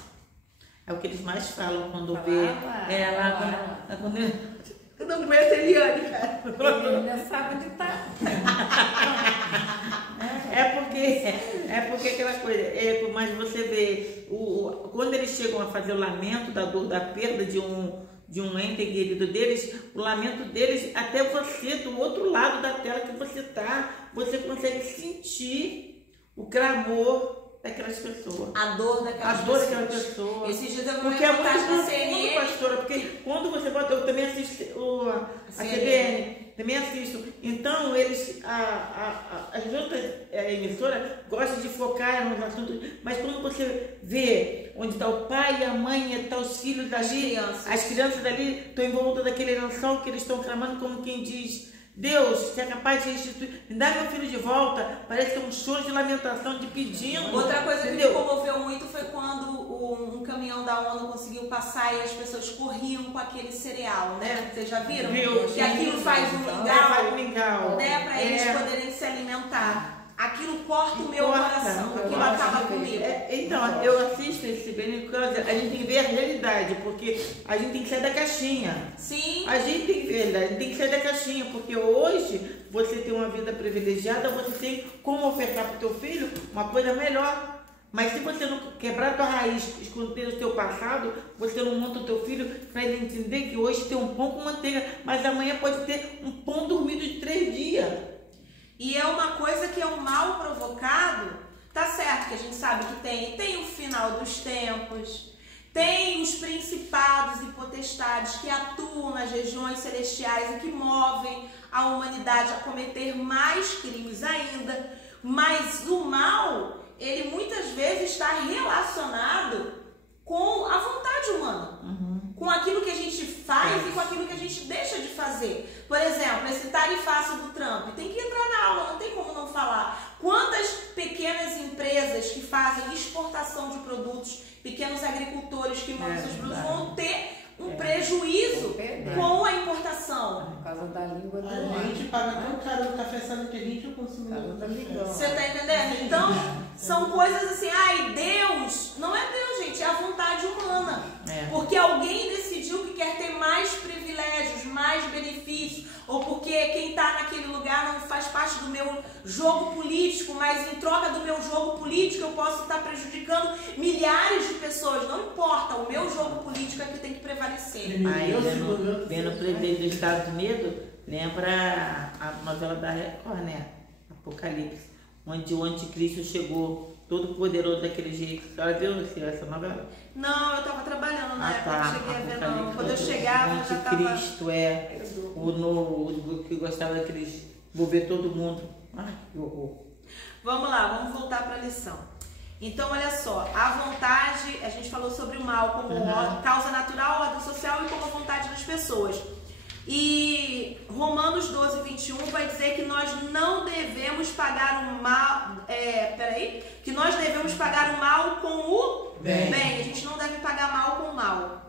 É o que eles mais falam quando vê. Quando eu não conheço a Eliane, cara. Ele não sabe onde está. É porque aquela coisa, mas você vê, quando eles chegam a fazer o lamento da dor, da perda de um ente querido deles, o lamento deles, até você, do outro lado da tela que você está, você consegue sentir o clamor daquelas pessoas. A dor daquelas pessoas. Esses dias eu vi uma porque é muito reportagem na profundo, CNN. pastora, porque quando você bota, eu também assisto a CBN, também assisto. Então, as outras emissoras gostam de focar nos assuntos, mas quando você vê onde está o pai, a mãe, estão os filhos ali, as crianças ali estão em volta daquele lençol que eles estão clamando como quem diz, Deus, se é capaz de restituir, me dá meu filho de volta. Parece que é um choro de lamentação, de pedindo. Outra coisa que me comoveu muito foi quando um caminhão da ONU conseguiu passar e as pessoas corriam com aquele cereal, né? Vocês já viram? Viu? Que aquilo faz um mingau, né? Para eles poderem se alimentar. Aquilo corta o meu coração, aquilo acaba comigo. Então, eu assisto esse Benny Cruz, a gente tem que ver a realidade, porque a gente tem que sair da caixinha. Sim. A gente tem que ver, a gente tem que sair da caixinha, porque hoje você tem uma vida privilegiada, você tem como ofertar para o teu filho uma coisa melhor. Mas se você não quebrar a tua raiz, esconder o teu passado, você não monta o teu filho para ele entender que hoje tem um pão com manteiga, mas amanhã pode ter um pão dormido de 3 dias. E é uma coisa que é um mal provocado, tá certo que a gente sabe que tem o final dos tempos, tem os principados e potestades que atuam nas regiões celestiais e que movem a humanidade a cometer mais crimes ainda, mas o mal, ele muitas vezes está relacionado com a vontade humana. Com aquilo que a gente faz e com aquilo que a gente deixa de fazer. Por exemplo, esse tarifaço do Trump, tem que entrar na aula, não tem como não falar. Quantas pequenas empresas que fazem exportação de produtos, pequenos agricultores que mandam seus produtos vão ter um prejuízo com a importação. Por causa da língua do A gente paga tão caro no café, sabe que a gente é o consumidor do café. Você tá entendendo? Então, são coisas assim, Deus, não é Deus, gente, é a vontade humana. Porque alguém decidiu que quer ter mais privilégios, mais benefícios, ou porque quem está naquele lugar não faz parte do meu jogo político, mas em troca do meu jogo político eu posso estar prejudicando milhares de pessoas. Não importa, o meu jogo político é que tem que prevalecer. Aí, vendo o presidente dos Estados Unidos, lembra a novela da Record, né? Apocalipse, onde o anticristo chegou todo poderoso daquele jeito. A senhora viu essa novela? Não, eu estava trabalhando na época, não cheguei a ver não. Quando eu chegava, já estava... O anticristo o que gostava daqueles... envolver todo mundo. Ai, que horror. Vamos lá, vamos voltar para a lição. Então, olha só, a vontade, a gente falou sobre o mal como causa natural, ordem social e como a vontade das pessoas. E Romanos 12, 21 vai dizer que nós não devemos pagar o mal, que nós devemos pagar o mal com o bem. A gente não deve pagar mal com o mal.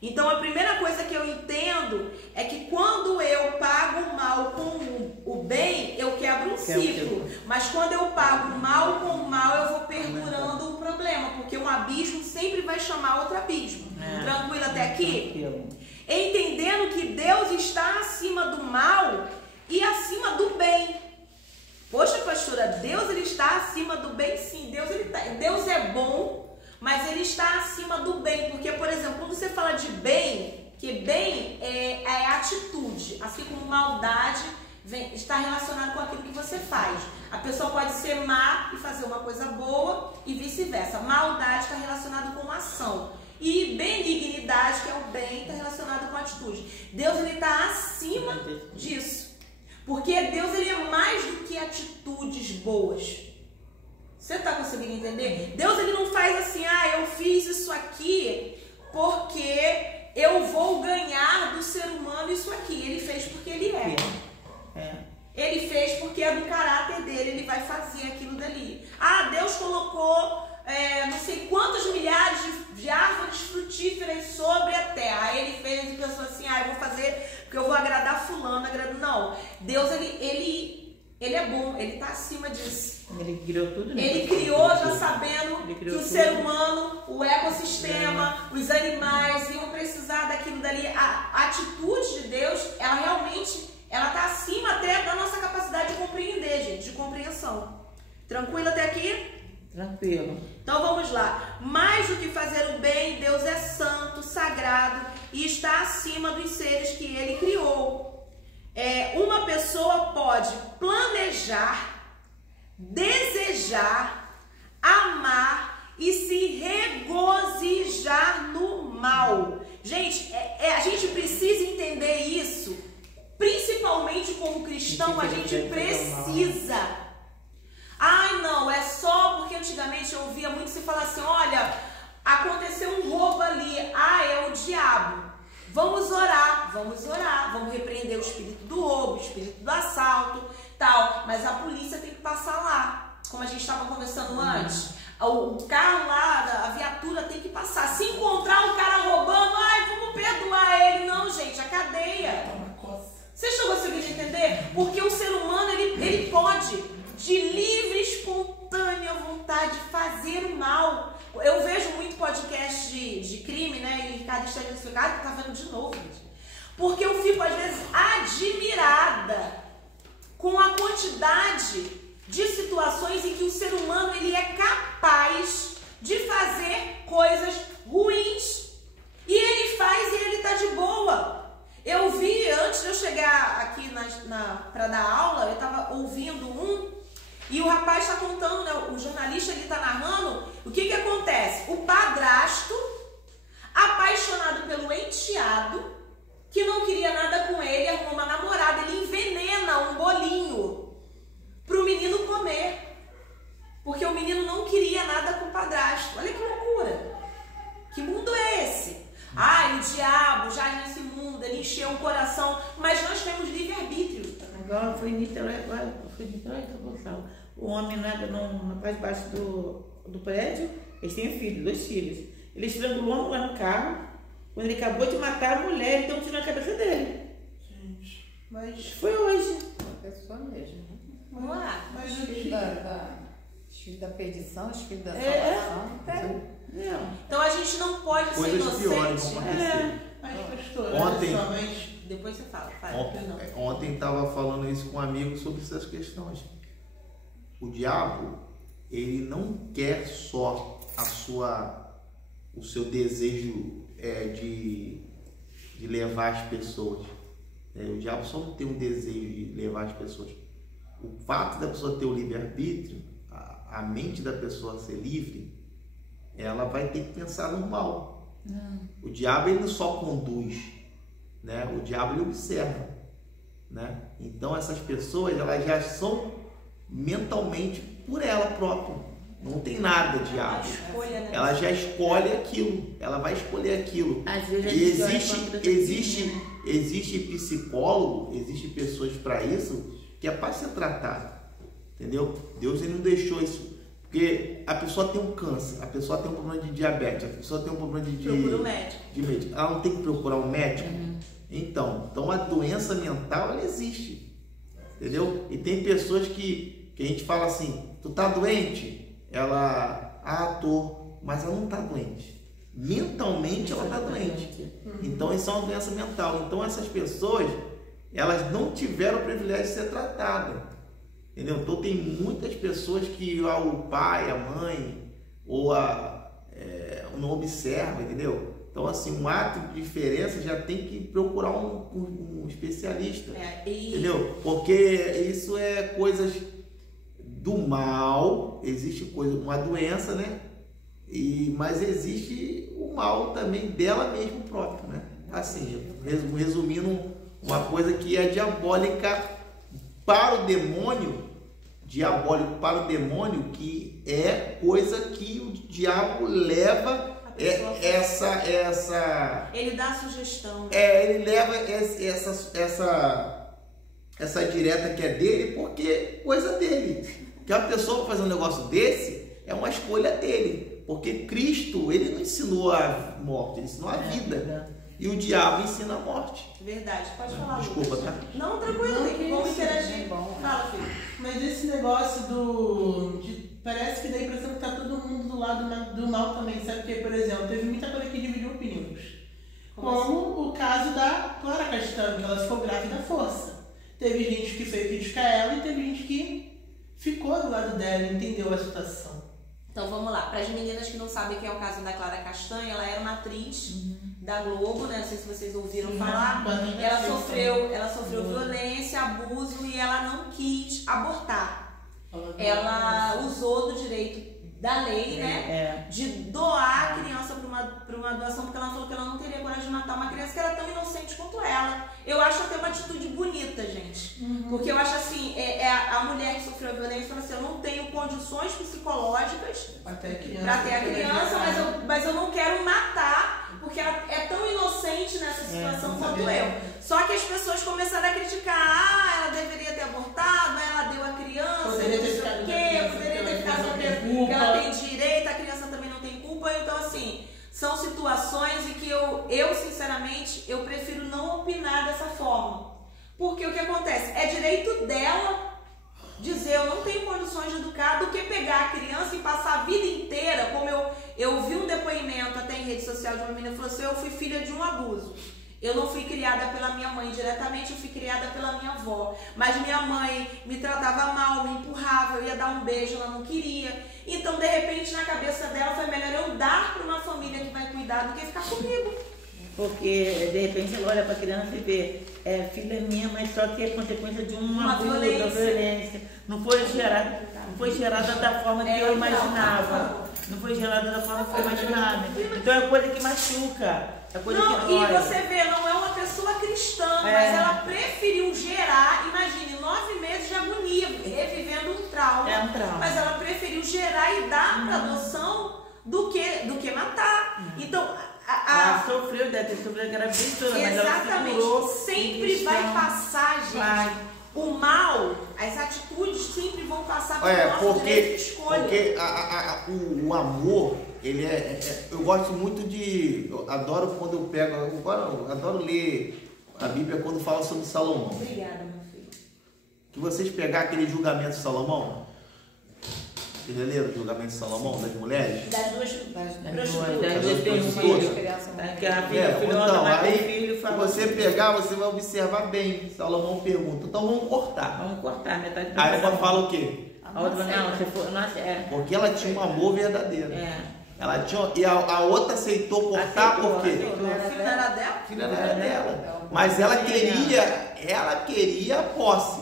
Então a primeira coisa que eu entendo é que quando eu pago o mal com o bem, eu quebro um ciclo. Mas quando eu pago o mal com o mal, eu vou perdurando o problema, porque um abismo sempre vai chamar outro abismo. Tranquilo até aqui? Tranquilo. Entendendo que Deus está acima do mal e acima do bem. Poxa, pastora, Deus ele está acima do bem, sim. Deus é bom, mas ele está acima do bem. Porque, por exemplo, quando você fala de bem, que bem é atitude, assim como maldade está relacionado com aquilo que você faz. A pessoa pode ser má e fazer uma coisa boa e vice-versa. Maldade está relacionado com ação. E benignidade, que é o bem, está relacionado com a atitude. Deus está acima disso. Porque Deus ele é mais do que atitudes boas. Você está conseguindo entender? Deus ele não faz assim, eu fiz isso aqui porque eu vou ganhar do ser humano isso aqui. Ele fez porque ele é. Ele fez porque é do caráter dele, ele vai fazer aquilo dali. Deus colocou... não sei quantos milhares de árvores frutíferas sobre a terra. Aí ele fez e pensou assim, eu vou fazer porque eu vou agradar fulano, Não, Deus ele é bom, ele está acima disso. Ele criou tudo, né? Ele criou já sabendo que o ser humano, o ecossistema, os animais iam precisar daquilo dali. A atitude de Deus, ela realmente está acima até da nossa capacidade de compreender, gente, de compreensão. Tranquilo até aqui? Tranquilo. Então vamos lá. Mais do que fazer o bem, Deus é santo, sagrado e está acima dos seres que ele criou. Uma pessoa pode planejar, desejar, amar e se regozijar no mal. Gente, a gente precisa entender isso, principalmente como cristão, a gente precisa. Não, é só porque antigamente eu ouvia muito se falar assim, olha, aconteceu um roubo ali, é o diabo. Vamos orar, vamos repreender o espírito do roubo, o espírito do assalto, tal. Mas a polícia tem que passar lá, como a gente estava conversando antes. O carro lá, a viatura tem que passar. Se encontrar o cara roubando, vamos perdoar ele. Não, gente, a cadeia. Você chegou a conseguir entender? Porque o ser humano, ele pode, de livre, espontânea vontade, fazer o mal. Eu vejo muito podcast de crime, né? E Ricardo está identificado, tá vendo de novo, gente. Porque eu fico, às vezes, admirada com a quantidade de situações em que o ser humano ele é capaz de fazer coisas ruins. E ele faz e ele tá de boa. Eu vi, antes de eu chegar aqui para dar aula, eu estava ouvindo e o rapaz está contando, né, o jornalista ele está narrando o que acontece. O padrasto, apaixonado pelo enteado, que não queria nada com ele, arruma uma namorada, ele envenena um bolinho para o menino comer. Porque o menino não queria nada com o padrasto. Olha que loucura. Que mundo é esse? O diabo já nesse mundo, ele encheu o coração, mas nós temos livre-arbítrio. Agora foi em Niterói, o homem não faz debaixo do prédio, eles têm filho, 2 filhos. Ele estrangulou lá no carro, quando ele acabou de matar a mulher, ele deu um tiro na cabeça dele. Gente, mas foi hoje. Uma pessoa mesmo. Vamos lá. Mas os filhos da perdição, os filhos da salvação, não tem. Então a gente não pode ser inocente. Mas, pastor, ontem, depois você fala. Ontem estava falando isso com um amigo sobre essas questões. O diabo, ele não quer só o seu desejo de levar as pessoas. O diabo só não tem um desejo de levar as pessoas. O fato da pessoa ter o livre-arbítrio, a mente da pessoa ser livre, ela vai ter que pensar no mal. O diabo ele não só conduz, né? O diabo ele observa, né? Então essas pessoas elas já são mentalmente por ela própria, não tem nada de diabo. Ela já escolhe aquilo, ela vai escolher aquilo. E existe psicólogo, existe pessoas para isso que é para ser tratado, entendeu? Deus ele não deixou isso. Porque a pessoa tem um câncer, a pessoa tem um problema de diabetes, a pessoa tem um problema procura um médico. Ela não tem que procurar um médico? Então a doença mental, ela existe. Entendeu? E tem pessoas que a gente fala assim, tu tá doente? Ela, tô, mas ela não tá doente. Mentalmente ela tá doente. Então isso é uma doença mental. Então essas pessoas, elas não tiveram o privilégio de ser tratadas. Entendeu? Então tem muitas pessoas que o pai, a mãe ou não observa, entendeu? Então assim, um ato de diferença já tem que procurar um especialista, entendeu? Porque isso é coisas do mal, existe uma doença, né? Mas existe o mal também dela mesmo própria, né? Assim, resumindo, uma coisa que é diabólica para o demônio, que é coisa que o diabo leva ele dá sugestão. Ele leva essa direta que é dele, porque coisa dele. Que a pessoa fazer um negócio desse é uma escolha dele, porque Cristo ele não ensinou a morte, ele ensinou a vida. E o diabo ensina a morte. Verdade, pode falar. Desculpa, Lucas. tá? Não, tranquilo, vamos interagir. Fala, filho. Mas esse negócio parece que dá a impressão que tá todo mundo do lado do mal também, sabe? Porque, por exemplo, teve muita coisa que dividiu opiniões. Como o caso da Clara Castanho, que ela ficou grávida à força. Teve gente que foi criticar ela e teve gente que ficou do lado dela e entendeu a situação. Então vamos lá. Para as meninas que não sabem quem é o caso da Clara Castanho, ela era uma atriz da Globo, né? Não sei se vocês ouviram falar. Ela sofreu violência, abuso e ela não quis abortar. Ela usou do direito da lei, né? De doar a criança para uma doação, porque ela falou que ela não teria coragem de matar uma criança que era tão inocente quanto ela. Eu acho até uma atitude bonita, gente. Porque eu acho assim, a mulher que sofreu a violência falou assim, eu não tenho condições psicológicas para ter a criança, mas eu não quero matar, porque ela é tão inocente nessa situação quanto eu. Só que as pessoas começaram a criticar, ela deveria ter abortado, ela deu a criança, poderia ter ficado porque ela tem direito. São situações em que eu sinceramente, eu prefiro não opinar dessa forma. Porque o que acontece? É direito dela dizer, eu não tenho condições de educar, do que pegar a criança e passar a vida inteira, como eu vi um depoimento até em rede social de uma menina que falou assim, eu fui filha de um abuso. Eu não fui criada pela minha mãe diretamente, eu fui criada pela minha avó. Mas minha mãe me tratava mal, me empurrava, eu ia dar um beijo, ela não queria. Então, de repente, na cabeça dela, foi melhor eu dar para uma família que vai cuidar do que ficar comigo. Porque, de repente, ela olha para a criança e vê, filha minha, mas só que é consequência de uma violência. Não foi gerada da forma que eu imaginava. Não foi gerada da forma que eu imaginava. Então é coisa que machuca. É coisa não, que e você vê, não é uma pessoa cristã, mas ela preferiu gerar, imagine, 9 meses de agonia, revivendo um trauma. É um trauma. Mas ela preferiu gerar e dar para adoção do que matar. Então, ela sofreu, deve ter sofrido a gravidez toda, mas exatamente, ela segurou, sempre vai passar, gente. Vai. O mal, as atitudes sempre vão passar pelo nosso direito de escolha. Porque o amor, ele eu gosto muito eu adoro quando eu pego, eu adoro ler a Bíblia quando fala sobre Salomão. Obrigada, meu filho. Que vocês pegar aquele julgamento de Salomão, vocês leram o julgamento de Salomão das mulheres? Das duas Então, aí, se você pegar, você vai observar bem. Salomão pergunta, então vamos cortar. Vamos cortar, metade do Aí ela fala o quê? A outra não, você for, porque ela tinha um amor verdadeiro. Ela tinha, e a outra aceitou cortar porque filha era dela? filha era dela. Mas ela queria a posse.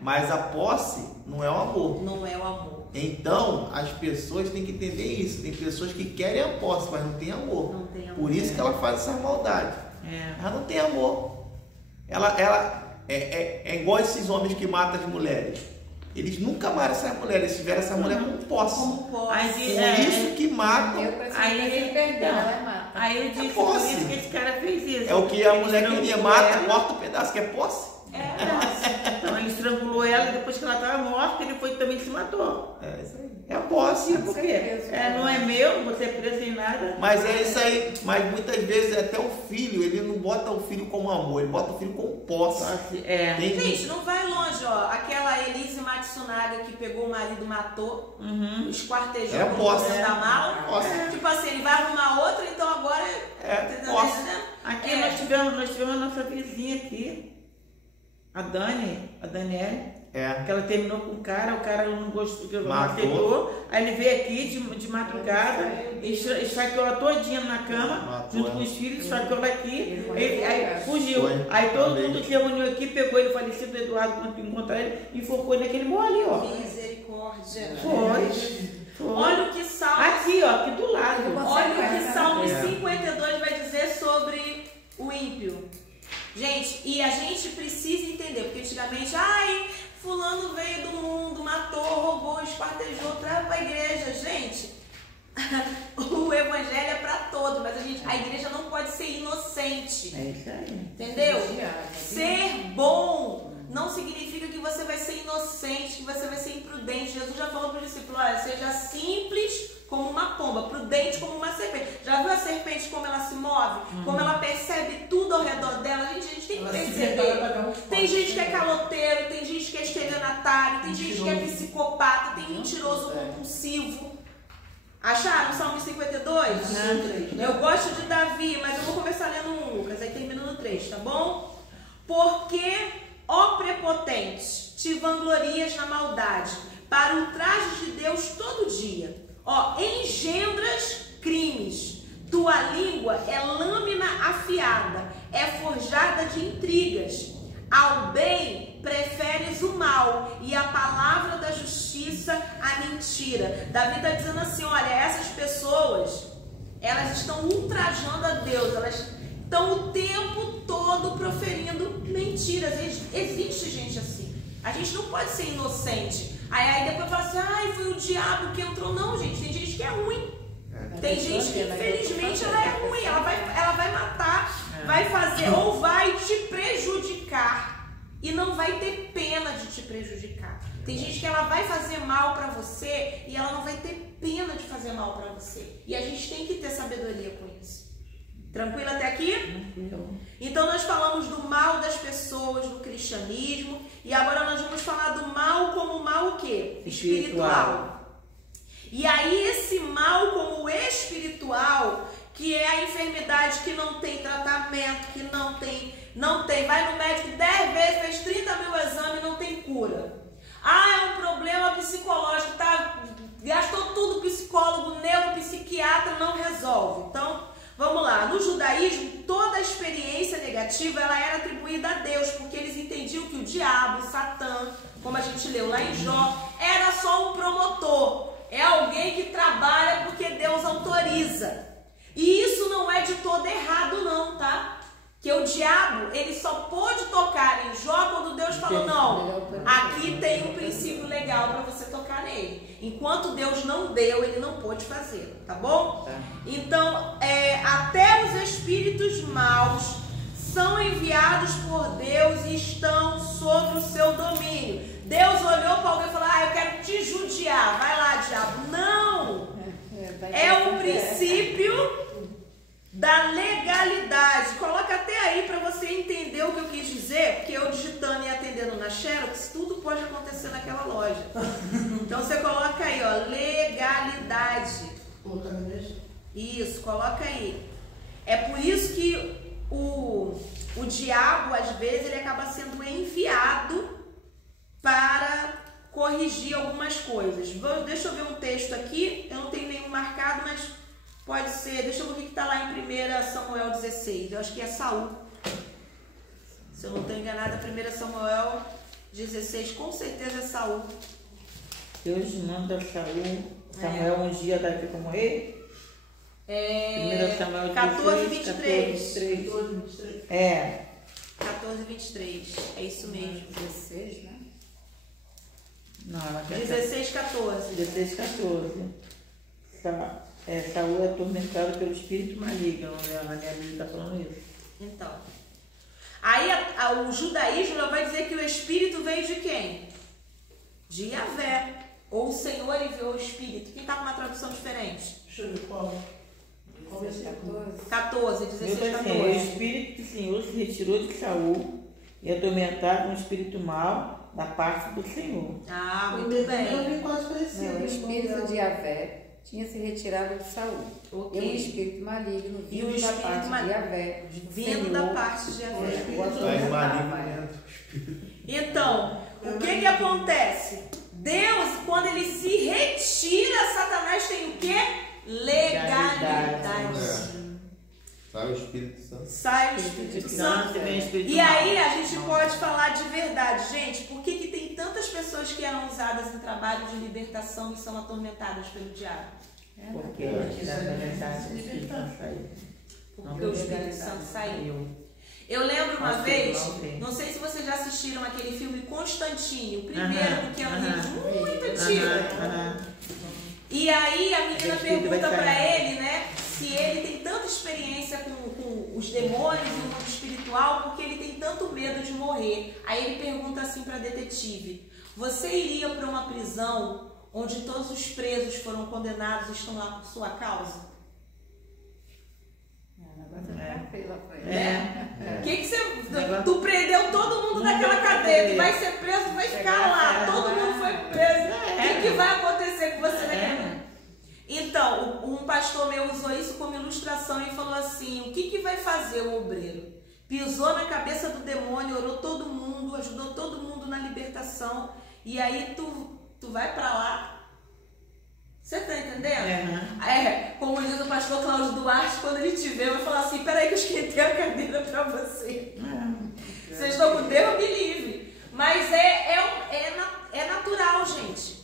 Mas a posse não é o amor. Não é o amor. Então, as pessoas têm que entender isso. Tem pessoas que querem a posse, mas não tem amor. Não tem amor. Por isso que ela faz essa maldade. Ela não tem amor. Ela é igual esses homens que matam as mulheres. Eles nunca amaram essas mulheres, eles tiveram essa mulher como posse. Por isso que matam. Aí eu disse, por isso que esse cara fez isso. É o que a mulher queria, mata, corta um pedaço, que é posse. Então ele estrangulou ela e depois que ela estava morta, ele foi também se matou. É isso aí. É a posse. Por quê? Não é meu, você é preso em nada. Mas é isso aí. Mas muitas vezes até o filho, ele não bota o filho como amor, ele bota o filho como posse. Gente, não vai longe, ó. Aquela Elise Matsunaga que pegou o marido, matou, esquartejou é posse. Da mala. Tipo assim, ele vai arrumar outra, então agora posse. Aqui nós tivemos a nossa vizinha aqui. A Daniele, que ela terminou com o cara não gostou, não aceitou, aí ele veio aqui de madrugada, esfaqueou ela todinha na cama, junto com os filhos, esfaqueou ela aqui, aí fugiu. Aí todo mundo que reuniu aqui, pegou ele, falecido Eduardo, quando encontrou ele, e enforcou ele naquele morro ali, ó. Misericórdia. Foi. Olha o que Salmo... Aqui, ó, aqui do lado. Olha o que Salmo 52 vai dizer sobre o ímpio. Gente, e a gente precisa entender, porque antigamente, fulano veio do mundo, matou, roubou, espartejou, traz para a igreja. Gente, o evangelho é para todos, mas a igreja não pode ser inocente. É isso aí. Entendeu? Ser bom não significa que você vai ser inocente, que você vai ser imprudente. Jesus já falou para o discípulo, olha, seja simples como uma pomba, prudente como uma serpente. Já viu a serpente como ela se move? Como ela percebe tudo ao redor dela? Gente, a gente tem que perceber. Tem gente que é caloteiro, tem gente que é estelionatário, tem gente que é psicopata, tem mentiroso compulsivo. Acharam o Salmo 52? Eu gosto de Davi, mas eu vou começar lendo um Lucas, aí termino no 3, tá bom? Porque, ó prepotente, te vanglorias na maldade, para o traje de Deus todo dia. Ó, engendras crimes, tua língua é lâmina afiada, é forjada de intrigas. Ao bem preferes o mal e a palavra da justiça a mentira. Davi está dizendo assim, olha, essas pessoas, elas estão ultrajando a Deus, elas estão o tempo todo proferindo mentiras. Existe gente assim. A gente não pode ser inocente. Aí depois fala assim, foi o diabo que entrou. Não, gente, tem gente que é ruim. Tem gente que, infelizmente, ela é ruim. Ela vai matar, vai fazer ou vai te prejudicar. E não vai ter pena de te prejudicar. Tem gente que ela vai fazer mal pra você e ela não vai ter pena de fazer mal pra você. E a gente tem que ter sabedoria com isso. Tranquilo até aqui? Então nós falamos do mal das pessoas no cristianismo e agora nós vamos falar do mal como mal o quê? Espiritual. E aí esse mal como espiritual, que é a enfermidade que não tem tratamento, que não tem, vai no médico 10 vezes, fez 30 mil exames e não tem cura. Ah, é um problema psicológico, gastou tudo, psicólogo, neuropsiquiatra, não resolve. Então, vamos lá, no judaísmo, toda a experiência negativa, ela era atribuída a Deus, porque eles entendiam que o diabo, Satã, como a gente leu lá em Jó, era só um promotor, é alguém que trabalha porque Deus autoriza. E isso não é de todo errado não, tá? Que o diabo, ele só pôde tocar em Jó quando Deus falou, não, aqui tem um princípio legal para você tocar nele. Enquanto Deus não deu, ele não pôde fazer, tá bom? Então, até os espíritos maus são enviados por Deus e estão sob o seu domínio. Deus olhou para alguém e falou, eu quero te judiar, vai lá, diabo. Não! É o princípio da legalidade. Coloca até aí para você entender o que eu quis dizer, porque eu digitando e atendendo na Xerox, tudo pode acontecer naquela loja. Então você coloca aí, ó, legalidade. Colocar na mesa? Isso, coloca aí. É por isso que o diabo, às vezes, ele acaba sendo enviado para corrigir algumas coisas. Deixa eu ver um texto aqui, eu não tenho nenhum marcado, mas pode ser, deixa eu ver o que está lá em 1 Samuel 16, eu acho que é Saul. Se eu não estou enganada, 1 Samuel 16, com certeza é Saul. Deus manda Samuel um dia Davi como rei? 1 Samuel 14, 23. 23. 14, 23, é isso mesmo. 16, né? Não, ela quer 16, 14. 16, 14. Saul é atormentado pelo espírito maligno, a minha Bíblia está falando isso. Então, aí o judaísmo vai dizer que o espírito veio de quem? De Yahvé. Ou o Senhor enviou o espírito. Quem está com uma tradução diferente? Deixa eu ver qual. 14, 16, Assim, 14. o espírito do Senhor se retirou de Saul e atormentado com um espírito mau da parte do Senhor. Ah, muito Eu bem. vi quase parecido. O espírito de Yahvé tinha se retirado de Saul. Ok. E um espírito maligno E o vindo da espírito parte de Yahvé. Vindo da parte de Yahvé. Vai maligno. Então, o que acontece? Deus, quando ele se retira, Satanás tem o quê? Legalidade. Sai o Espírito Santo. Sai o Espírito Santo. Vem o espírito E mau. aí a gente pode falar de verdade. Gente, por que tem tantas pessoas que eram usadas em trabalho de libertação e são atormentadas pelo diabo? Porque a verdade o Espírito Santo saiu. Porque o Espírito Santo saiu. Eu lembro uma vez, não sei se vocês já assistiram aquele filme Constantine, o primeiro, porque é um livro muito antigo. E aí a menina pergunta pra ele, né, se ele tem tanta experiência com os demônios e o mundo espiritual, porque ele tem tanto medo de morrer. Aí ele pergunta assim pra detetive: você iria para uma prisão onde todos os presos foram condenados e estão lá por sua causa? Que você... Tu prendeu todo mundo naquela cadeia, tu vai ser preso, tu vai ficar lá, todo mundo foi preso. O que vai acontecer com você naquela? Então, um pastor meu usou isso como ilustração e falou assim: o que vai fazer o obreiro? Pisou na cabeça do demônio, orou todo mundo, ajudou todo mundo na libertação, e aí tu vai pra lá. Você tá entendendo? Como diz o pastor Cláudio Duarte, quando ele te vê, vai falar assim: peraí que eu esquentei a cadeira pra você. Vocês estão com Deus, me livre. Mas é natural, gente.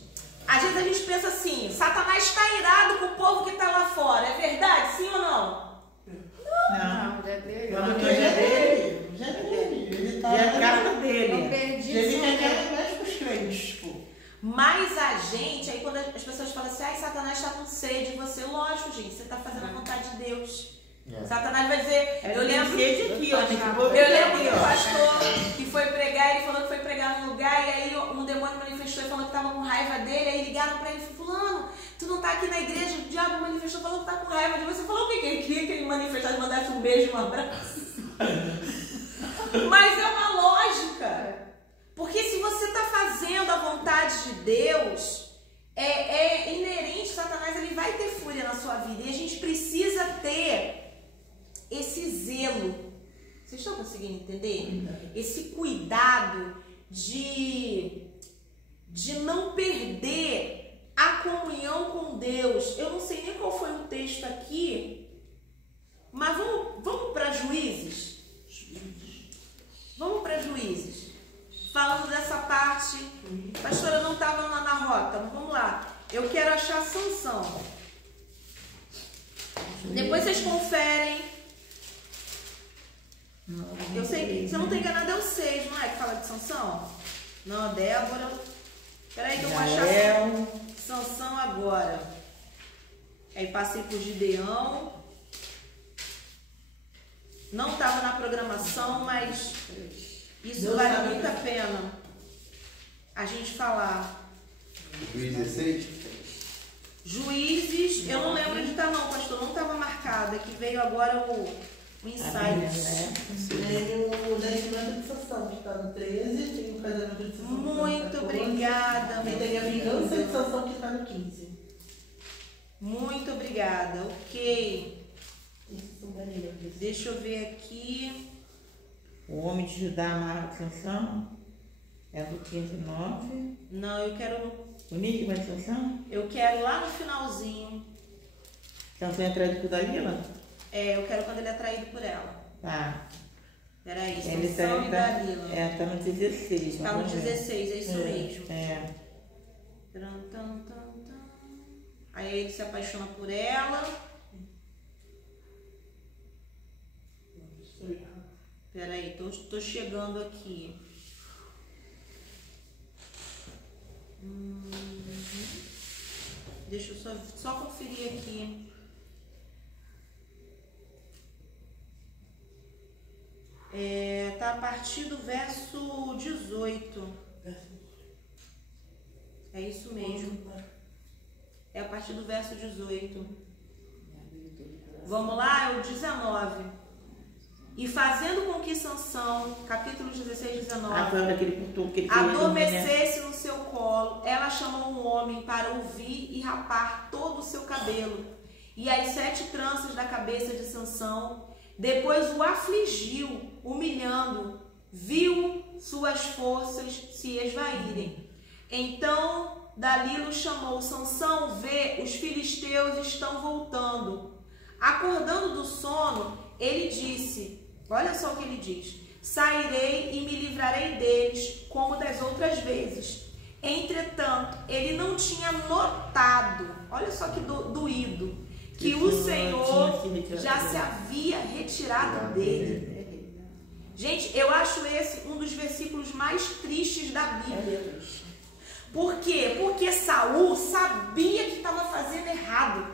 Às vezes a gente pensa assim: Satanás está irado com o povo que está lá fora. É verdade? Sim ou não? Não. Já dele. Já é dele. Ele tá. E a carta dele. Ele quer mais com os crentes, tipo. Mas a gente, aí quando as pessoas falam assim: ai, Satanás está com sede de você, lógico, gente, você está fazendo a vontade de Deus. Satanás vai dizer, eu lembro aqui, ó, eu lembro do pastor que foi pregar, ele falou que foi pregar num lugar e aí um demônio manifestou e falou que estava com raiva dele, aí ligaram para ele e falaram, fulano, tu não tá aqui na igreja, o diabo manifestou, falou que tá com raiva de você. Falou o que ele queria que ele manifestasse, mandasse um beijo, um abraço. Mas é uma lógica, porque se você está fazendo a vontade de Deus, é inerente, Satanás ele vai ter fúria na sua vida, e a gente precisa ter esse zelo. Vocês estão conseguindo entender? Esse cuidado de não perder a comunhão com Deus. Eu não sei nem qual foi o texto aqui, mas vamos para Juízes? Vamos para Juízes. Falando dessa parte, pastora, eu não estava na rota, mas vamos lá. Eu quero achar Sansão. Depois vocês conferem. Eu sei que, se eu não estou enganada, é o 6, não é? Que fala de Sansão? Não, Débora. Peraí que eu vou achar Sansão agora. Aí passei por Gideão. Não estava na programação, mas isso vale muito a pena a gente falar. Juízes 16? Juízes, eu não lembro de estar não, pastor. Não estava marcada, que veio agora o insight. Tem o nascimento de Sansão, que está no 13, tem o casamento de Sansão. Muito obrigada. E tem a vingança de Sansão, que está no 15. Muito obrigada. Ok. Deixa eu ver aqui. O homem de Judá amarra Sansão. É do 15:9. Não, eu quero. O Nick vai de Sansão? Eu quero lá no finalzinho. Sansão é traído por Dalila? É, eu quero quando ele é traído por ela. Tá. Peraí, Ele Sansão e tá Dalila. tá no 16. Tá no 16, é isso mesmo. É. Aí ele se apaixona por ela. Peraí, tô chegando aqui. Deixa eu só conferir aqui. Tá a partir do verso 18. É isso mesmo. É a partir do verso 18. Vamos lá, é o 19. E fazendo com que Sansão, capítulo 16, 19, Foi daquele culto que ele adormecesse no seu colo, ela chamou um homem para ouvir e rapar todo o seu cabelo e as 7 tranças da cabeça de Sansão. Depois o afligiu, humilhando, viu suas forças se esvaírem. Então Dalila o chamou: Sansão, vê, os filisteus estão voltando. Acordando do sono, ele disse, olha só o que ele diz: sairei e me livrarei deles como das outras vezes. Entretanto, ele não tinha notado, olha só que doído, que o Senhor já se havia retirado dele. Gente, eu acho esse um dos versículos mais tristes da Bíblia. Por quê? Porque Saul sabia que estava fazendo errado.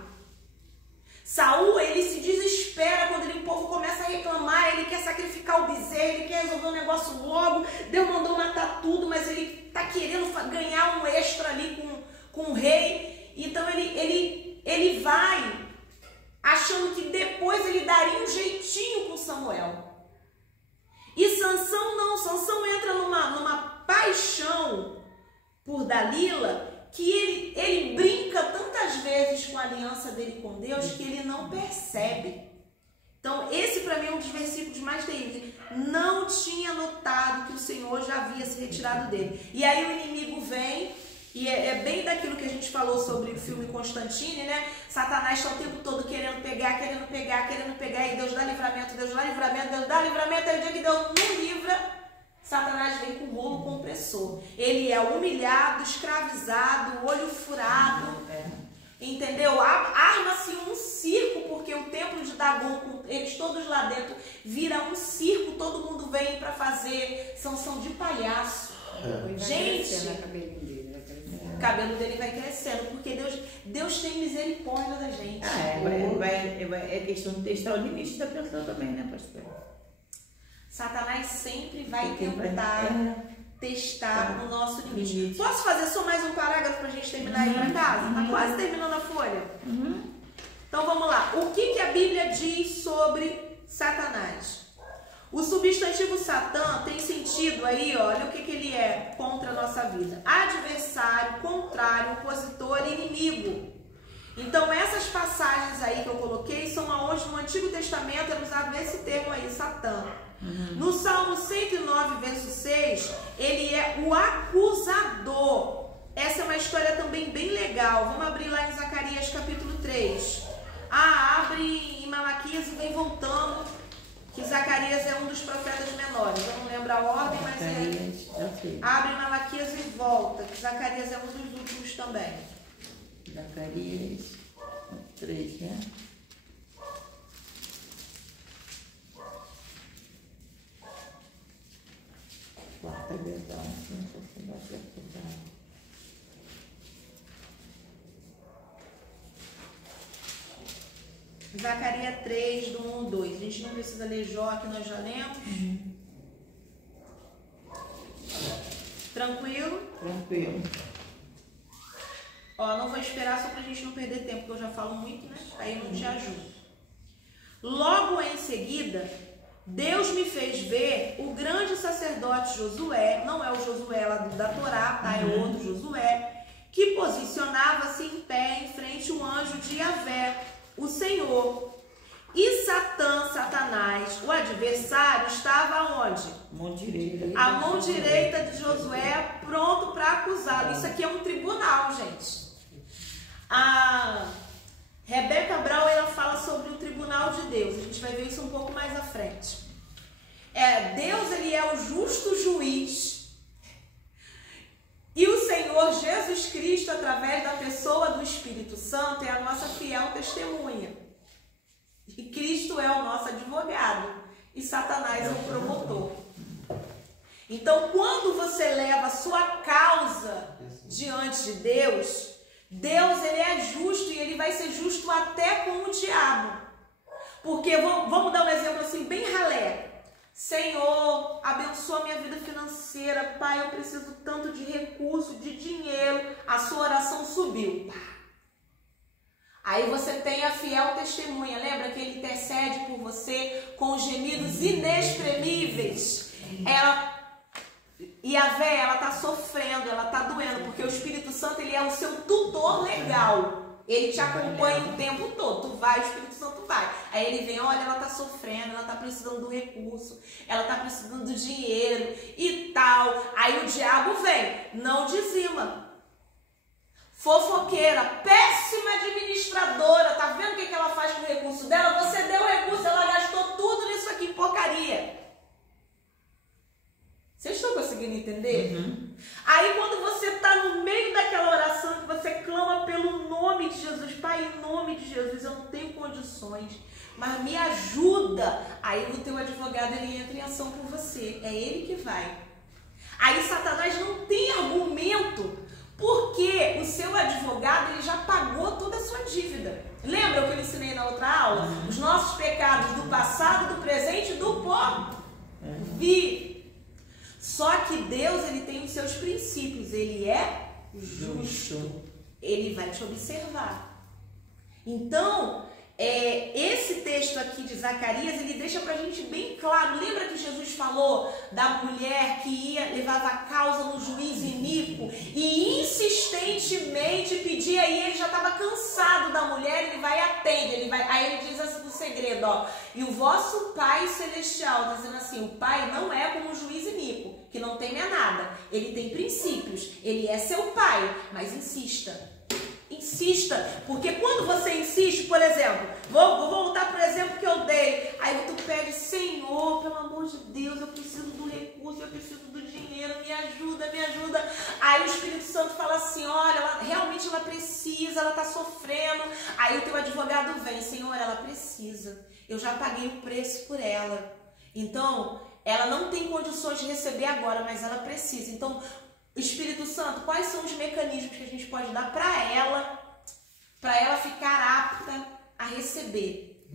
Saul, ele se desespera quando o povo começa a reclamar, ele quer sacrificar o bezerro, ele quer resolver o negócio logo. Deus mandou matar tudo, mas ele está querendo ganhar um extra ali com o rei. Então ele vai achando que depois ele daria um jeitinho com Samuel. E Sansão não, Sansão entra numa paixão por Dalila, que ele brinca tantas vezes com a aliança dele com Deus que ele não percebe. Então esse para mim é um dos versículos mais terríveis. Não tinha notado que o Senhor já havia se retirado dele. E aí o inimigo vem, e é bem daquilo que a gente falou sobre o filme Constantine, né? Satanás está o tempo todo querendo pegar, e Deus dá livramento, Deus dá livramento, Deus dá livramento, aí o dia que Deus não livra, Satanás vem com o rolo compressor. Ele é humilhado, escravizado, olho furado. Entendeu? Arma-se um circo, porque o templo de Dagon, com eles todos lá dentro, vira um circo. Todo mundo vem para fazer Sansão de palhaço. Gente, o cabelo dele vai crescendo, porque Deus tem misericórdia da gente. É questão de testar o limite da pessoa também, né, pastor? Satanás sempre vai tentar testar o nosso limite. Posso fazer só mais um parágrafo para a gente terminar aí para casa? Está quase terminando a folha. Então vamos lá. O que a Bíblia diz sobre Satanás? O substantivo Satã tem sentido aí, olha o que ele é contra a nossa vida. Adversário, contrário, opositor, inimigo. Então essas passagens aí que eu coloquei são aonde no Antigo Testamento é usado esse termo aí, Satã. No Salmo 109, verso 6, ele é o acusador. Essa é uma história também bem legal. Vamos abrir lá em Zacarias capítulo 3. Abre em Malaquias e vem voltando. Que Zacarias é um dos profetas menores. Eu não lembro a ordem, mas abre em Malaquias e volta. Que Zacarias é um dos últimos também. Zacarias 3, né? Quarta versão, Zacarias 3, do 1 ao 2. A gente não precisa ler Jó, que nós já lemos. Tranquilo? Tranquilo. Ó, não vou esperar só pra gente não perder tempo, porque eu já falo muito, né? Aí não te ajudo. Logo em seguida, Deus me fez ver o grande sacerdote Josué, não é o Josué lá da Torá, tá? É outro Josué, que posicionava-se em pé em frente ao anjo de Yahvé, o Senhor. E Satanás, o adversário, estava onde? Mão direita. A mão direita de Josué, pronto para acusá-lo. Isso aqui é um tribunal, gente. A Rebeca Brown, ela fala sobre o tribunal de Deus. A gente vai ver isso um pouco mais à frente. Deus, ele é o justo juiz. E o Senhor Jesus Cristo, através da pessoa do Espírito Santo, é a nossa fiel testemunha. E Cristo é o nosso advogado. E Satanás é o promotor. Então, quando você leva a sua causa diante de Deus, Deus, ele é justo e ele vai ser justo até com o diabo. Porque, vamos dar um exemplo assim, bem ralé. Senhor, abençoa minha vida financeira. Pai, eu preciso tanto de recurso, de dinheiro. A sua oração subiu. Aí você tem a fiel testemunha. Lembra que ele intercede por você com gemidos inexprimíveis. E a véia, ela está sofrendo, ela está doendo, porque o Espírito Santo, ele é o seu tutor legal. Ele te acompanha o tempo todo. Tu vai, o Espírito Santo vai. Aí ele vem, olha, ela está sofrendo, ela está precisando do recurso, ela está precisando do dinheiro e tal. Aí o diabo vem, não dizima. Fofoqueira, péssima administradora, tá vendo o que ela faz com o recurso dela? Você deu o recurso, ela gastou tudo nisso aqui, porcaria. Vocês estão conseguindo entender? Aí quando você está no meio daquela oração, que você clama pelo nome de Jesus, Pai, em nome de Jesus, eu não tenho condições, mas me ajuda. Aí o teu advogado, ele entra em ação por você, é ele que vai. Aí Satanás não tem argumento, porque o seu advogado, ele já pagou toda a sua dívida. Lembra o que eu ensinei na outra aula? Os nossos pecados do passado, do presente e do porvir. Só que Deus, ele tem os seus princípios, ele é justo, ele vai te observar. Então, esse texto aqui de Zacarias, ele deixa pra gente bem claro. Lembra que Jesus falou da mulher que levava a causa no juiz iníquo e insistentemente pedia, e ele já estava cansado da mulher, ele vai e atende, aí ele diz assim no segredo, ó, e o vosso Pai Celestial, dizendo assim, o Pai não é como o juiz iníquo, que não teme a nada, ele tem princípios, ele é seu Pai, mas insista. Insista, porque quando você insiste, por exemplo, vou voltar para o exemplo que eu dei, aí tu pede, Senhor, pelo amor de Deus, eu preciso do recurso, eu preciso do dinheiro, me ajuda, aí o Espírito Santo fala assim, olha, realmente ela precisa, ela está sofrendo, aí o teu advogado vem, Senhor, ela precisa, eu já paguei o preço por ela, então, ela não tem condições de receber agora, mas ela precisa, então, Espírito Santo, quais são os mecanismos que a gente pode dar para ela ficar apta a receber?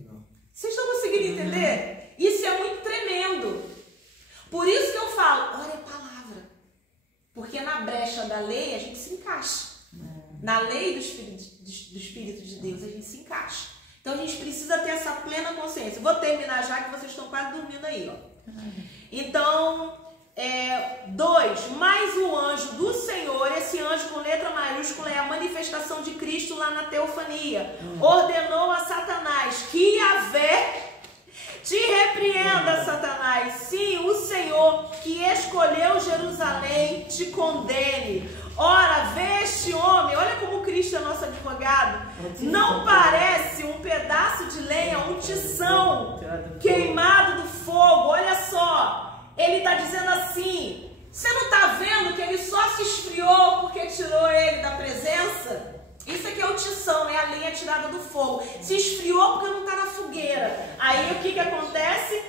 Vocês estão conseguindo entender? Isso é muito tremendo. Por isso que eu falo, ora é palavra. Porque na brecha da lei a gente se encaixa. Na lei do Espírito de Deus a gente se encaixa. Então a gente precisa ter essa plena consciência. Vou terminar já que vocês estão quase dormindo aí, ó. Então, 2, mas o anjo do Senhor, esse anjo com letra maiúscula é a manifestação de Cristo lá na teofania, ordenou a Satanás que Yahvé te repreenda, Satanás. Sim, o Senhor que escolheu Jerusalém te condene. Ora, vê este homem, olha como Cristo é nosso advogado, não parece um pedaço de lenha, um tição queimado do fogo. Olha só, ele está dizendo assim, você não está vendo que ele só se esfriou porque tirou ele da presença? Isso aqui é o tição, é a lenha tirada do fogo. Se esfriou porque não está na fogueira. Aí o que acontece?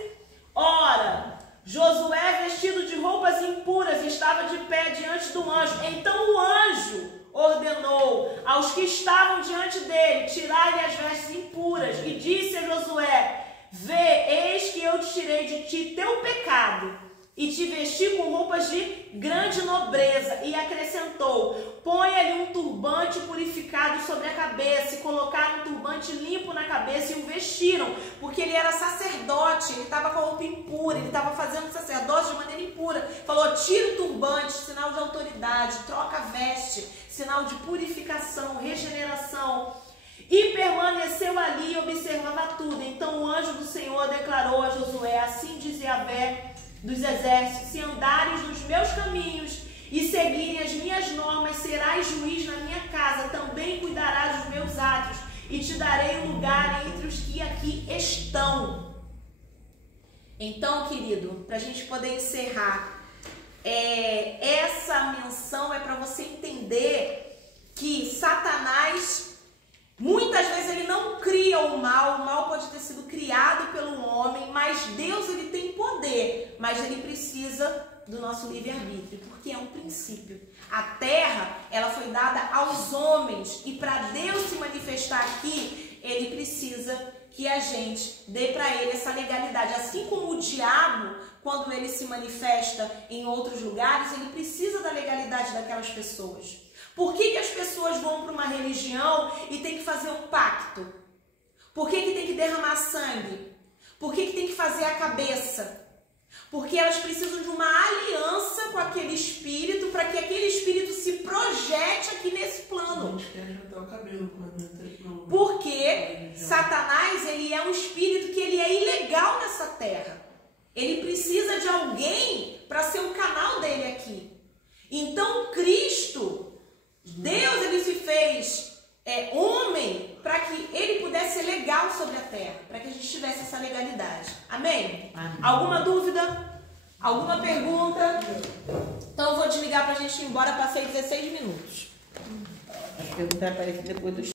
Ora, Josué, vestido de roupas impuras, estava de pé diante do anjo. Então o anjo ordenou aos que estavam diante dele tirar-lhe as vestes impuras e disse a Josué: vê, eis que eu te tirei de ti teu pecado e te vesti com roupas de grande nobreza. E acrescentou: põe-lhe um turbante purificado sobre a cabeça. E colocaram um turbante limpo na cabeça e o vestiram, porque ele era sacerdote, ele estava com a roupa impura, ele estava fazendo sacerdócio de maneira impura. Falou: tira o turbante, sinal de autoridade, troca a veste, sinal de purificação, regeneração. E permaneceu ali e observava tudo. Então o anjo do Senhor declarou a Josué: assim diz Yahvé dos exércitos, se andares nos meus caminhos e seguirem as minhas normas, serás juiz na minha casa, também cuidarás dos meus atos e te darei um lugar entre os que aqui estão. Então, querido, para a gente poder encerrar, essa menção é para você entender que Satanás, muitas vezes ele não cria o mal pode ter sido criado pelo homem, mas Deus ele tem poder, mas ele precisa do nosso livre-arbítrio, porque é um princípio. A terra, ela foi dada aos homens, e para Deus se manifestar aqui, ele precisa que a gente dê para ele essa legalidade. Assim como o diabo, quando ele se manifesta em outros lugares, ele precisa da legalidade daquelas pessoas. Por que as pessoas vão para uma religião e tem que fazer um pacto? Por que tem que derramar sangue? Por que tem que fazer a cabeça? Porque elas precisam de uma aliança com aquele espírito para que aquele espírito se projete aqui nesse plano. Porque Satanás, ele é um espírito que ele é ilegal nessa terra. Ele precisa de alguém para ser o canal dele aqui. Então Cristo, Deus, ele se fez homem para que ele pudesse ser legal sobre a terra, para que a gente tivesse essa legalidade. Amém? Amém. Alguma dúvida? Alguma pergunta? Então eu vou desligar para a gente ir embora. Passei 16 minutos. As perguntas aparecem depois do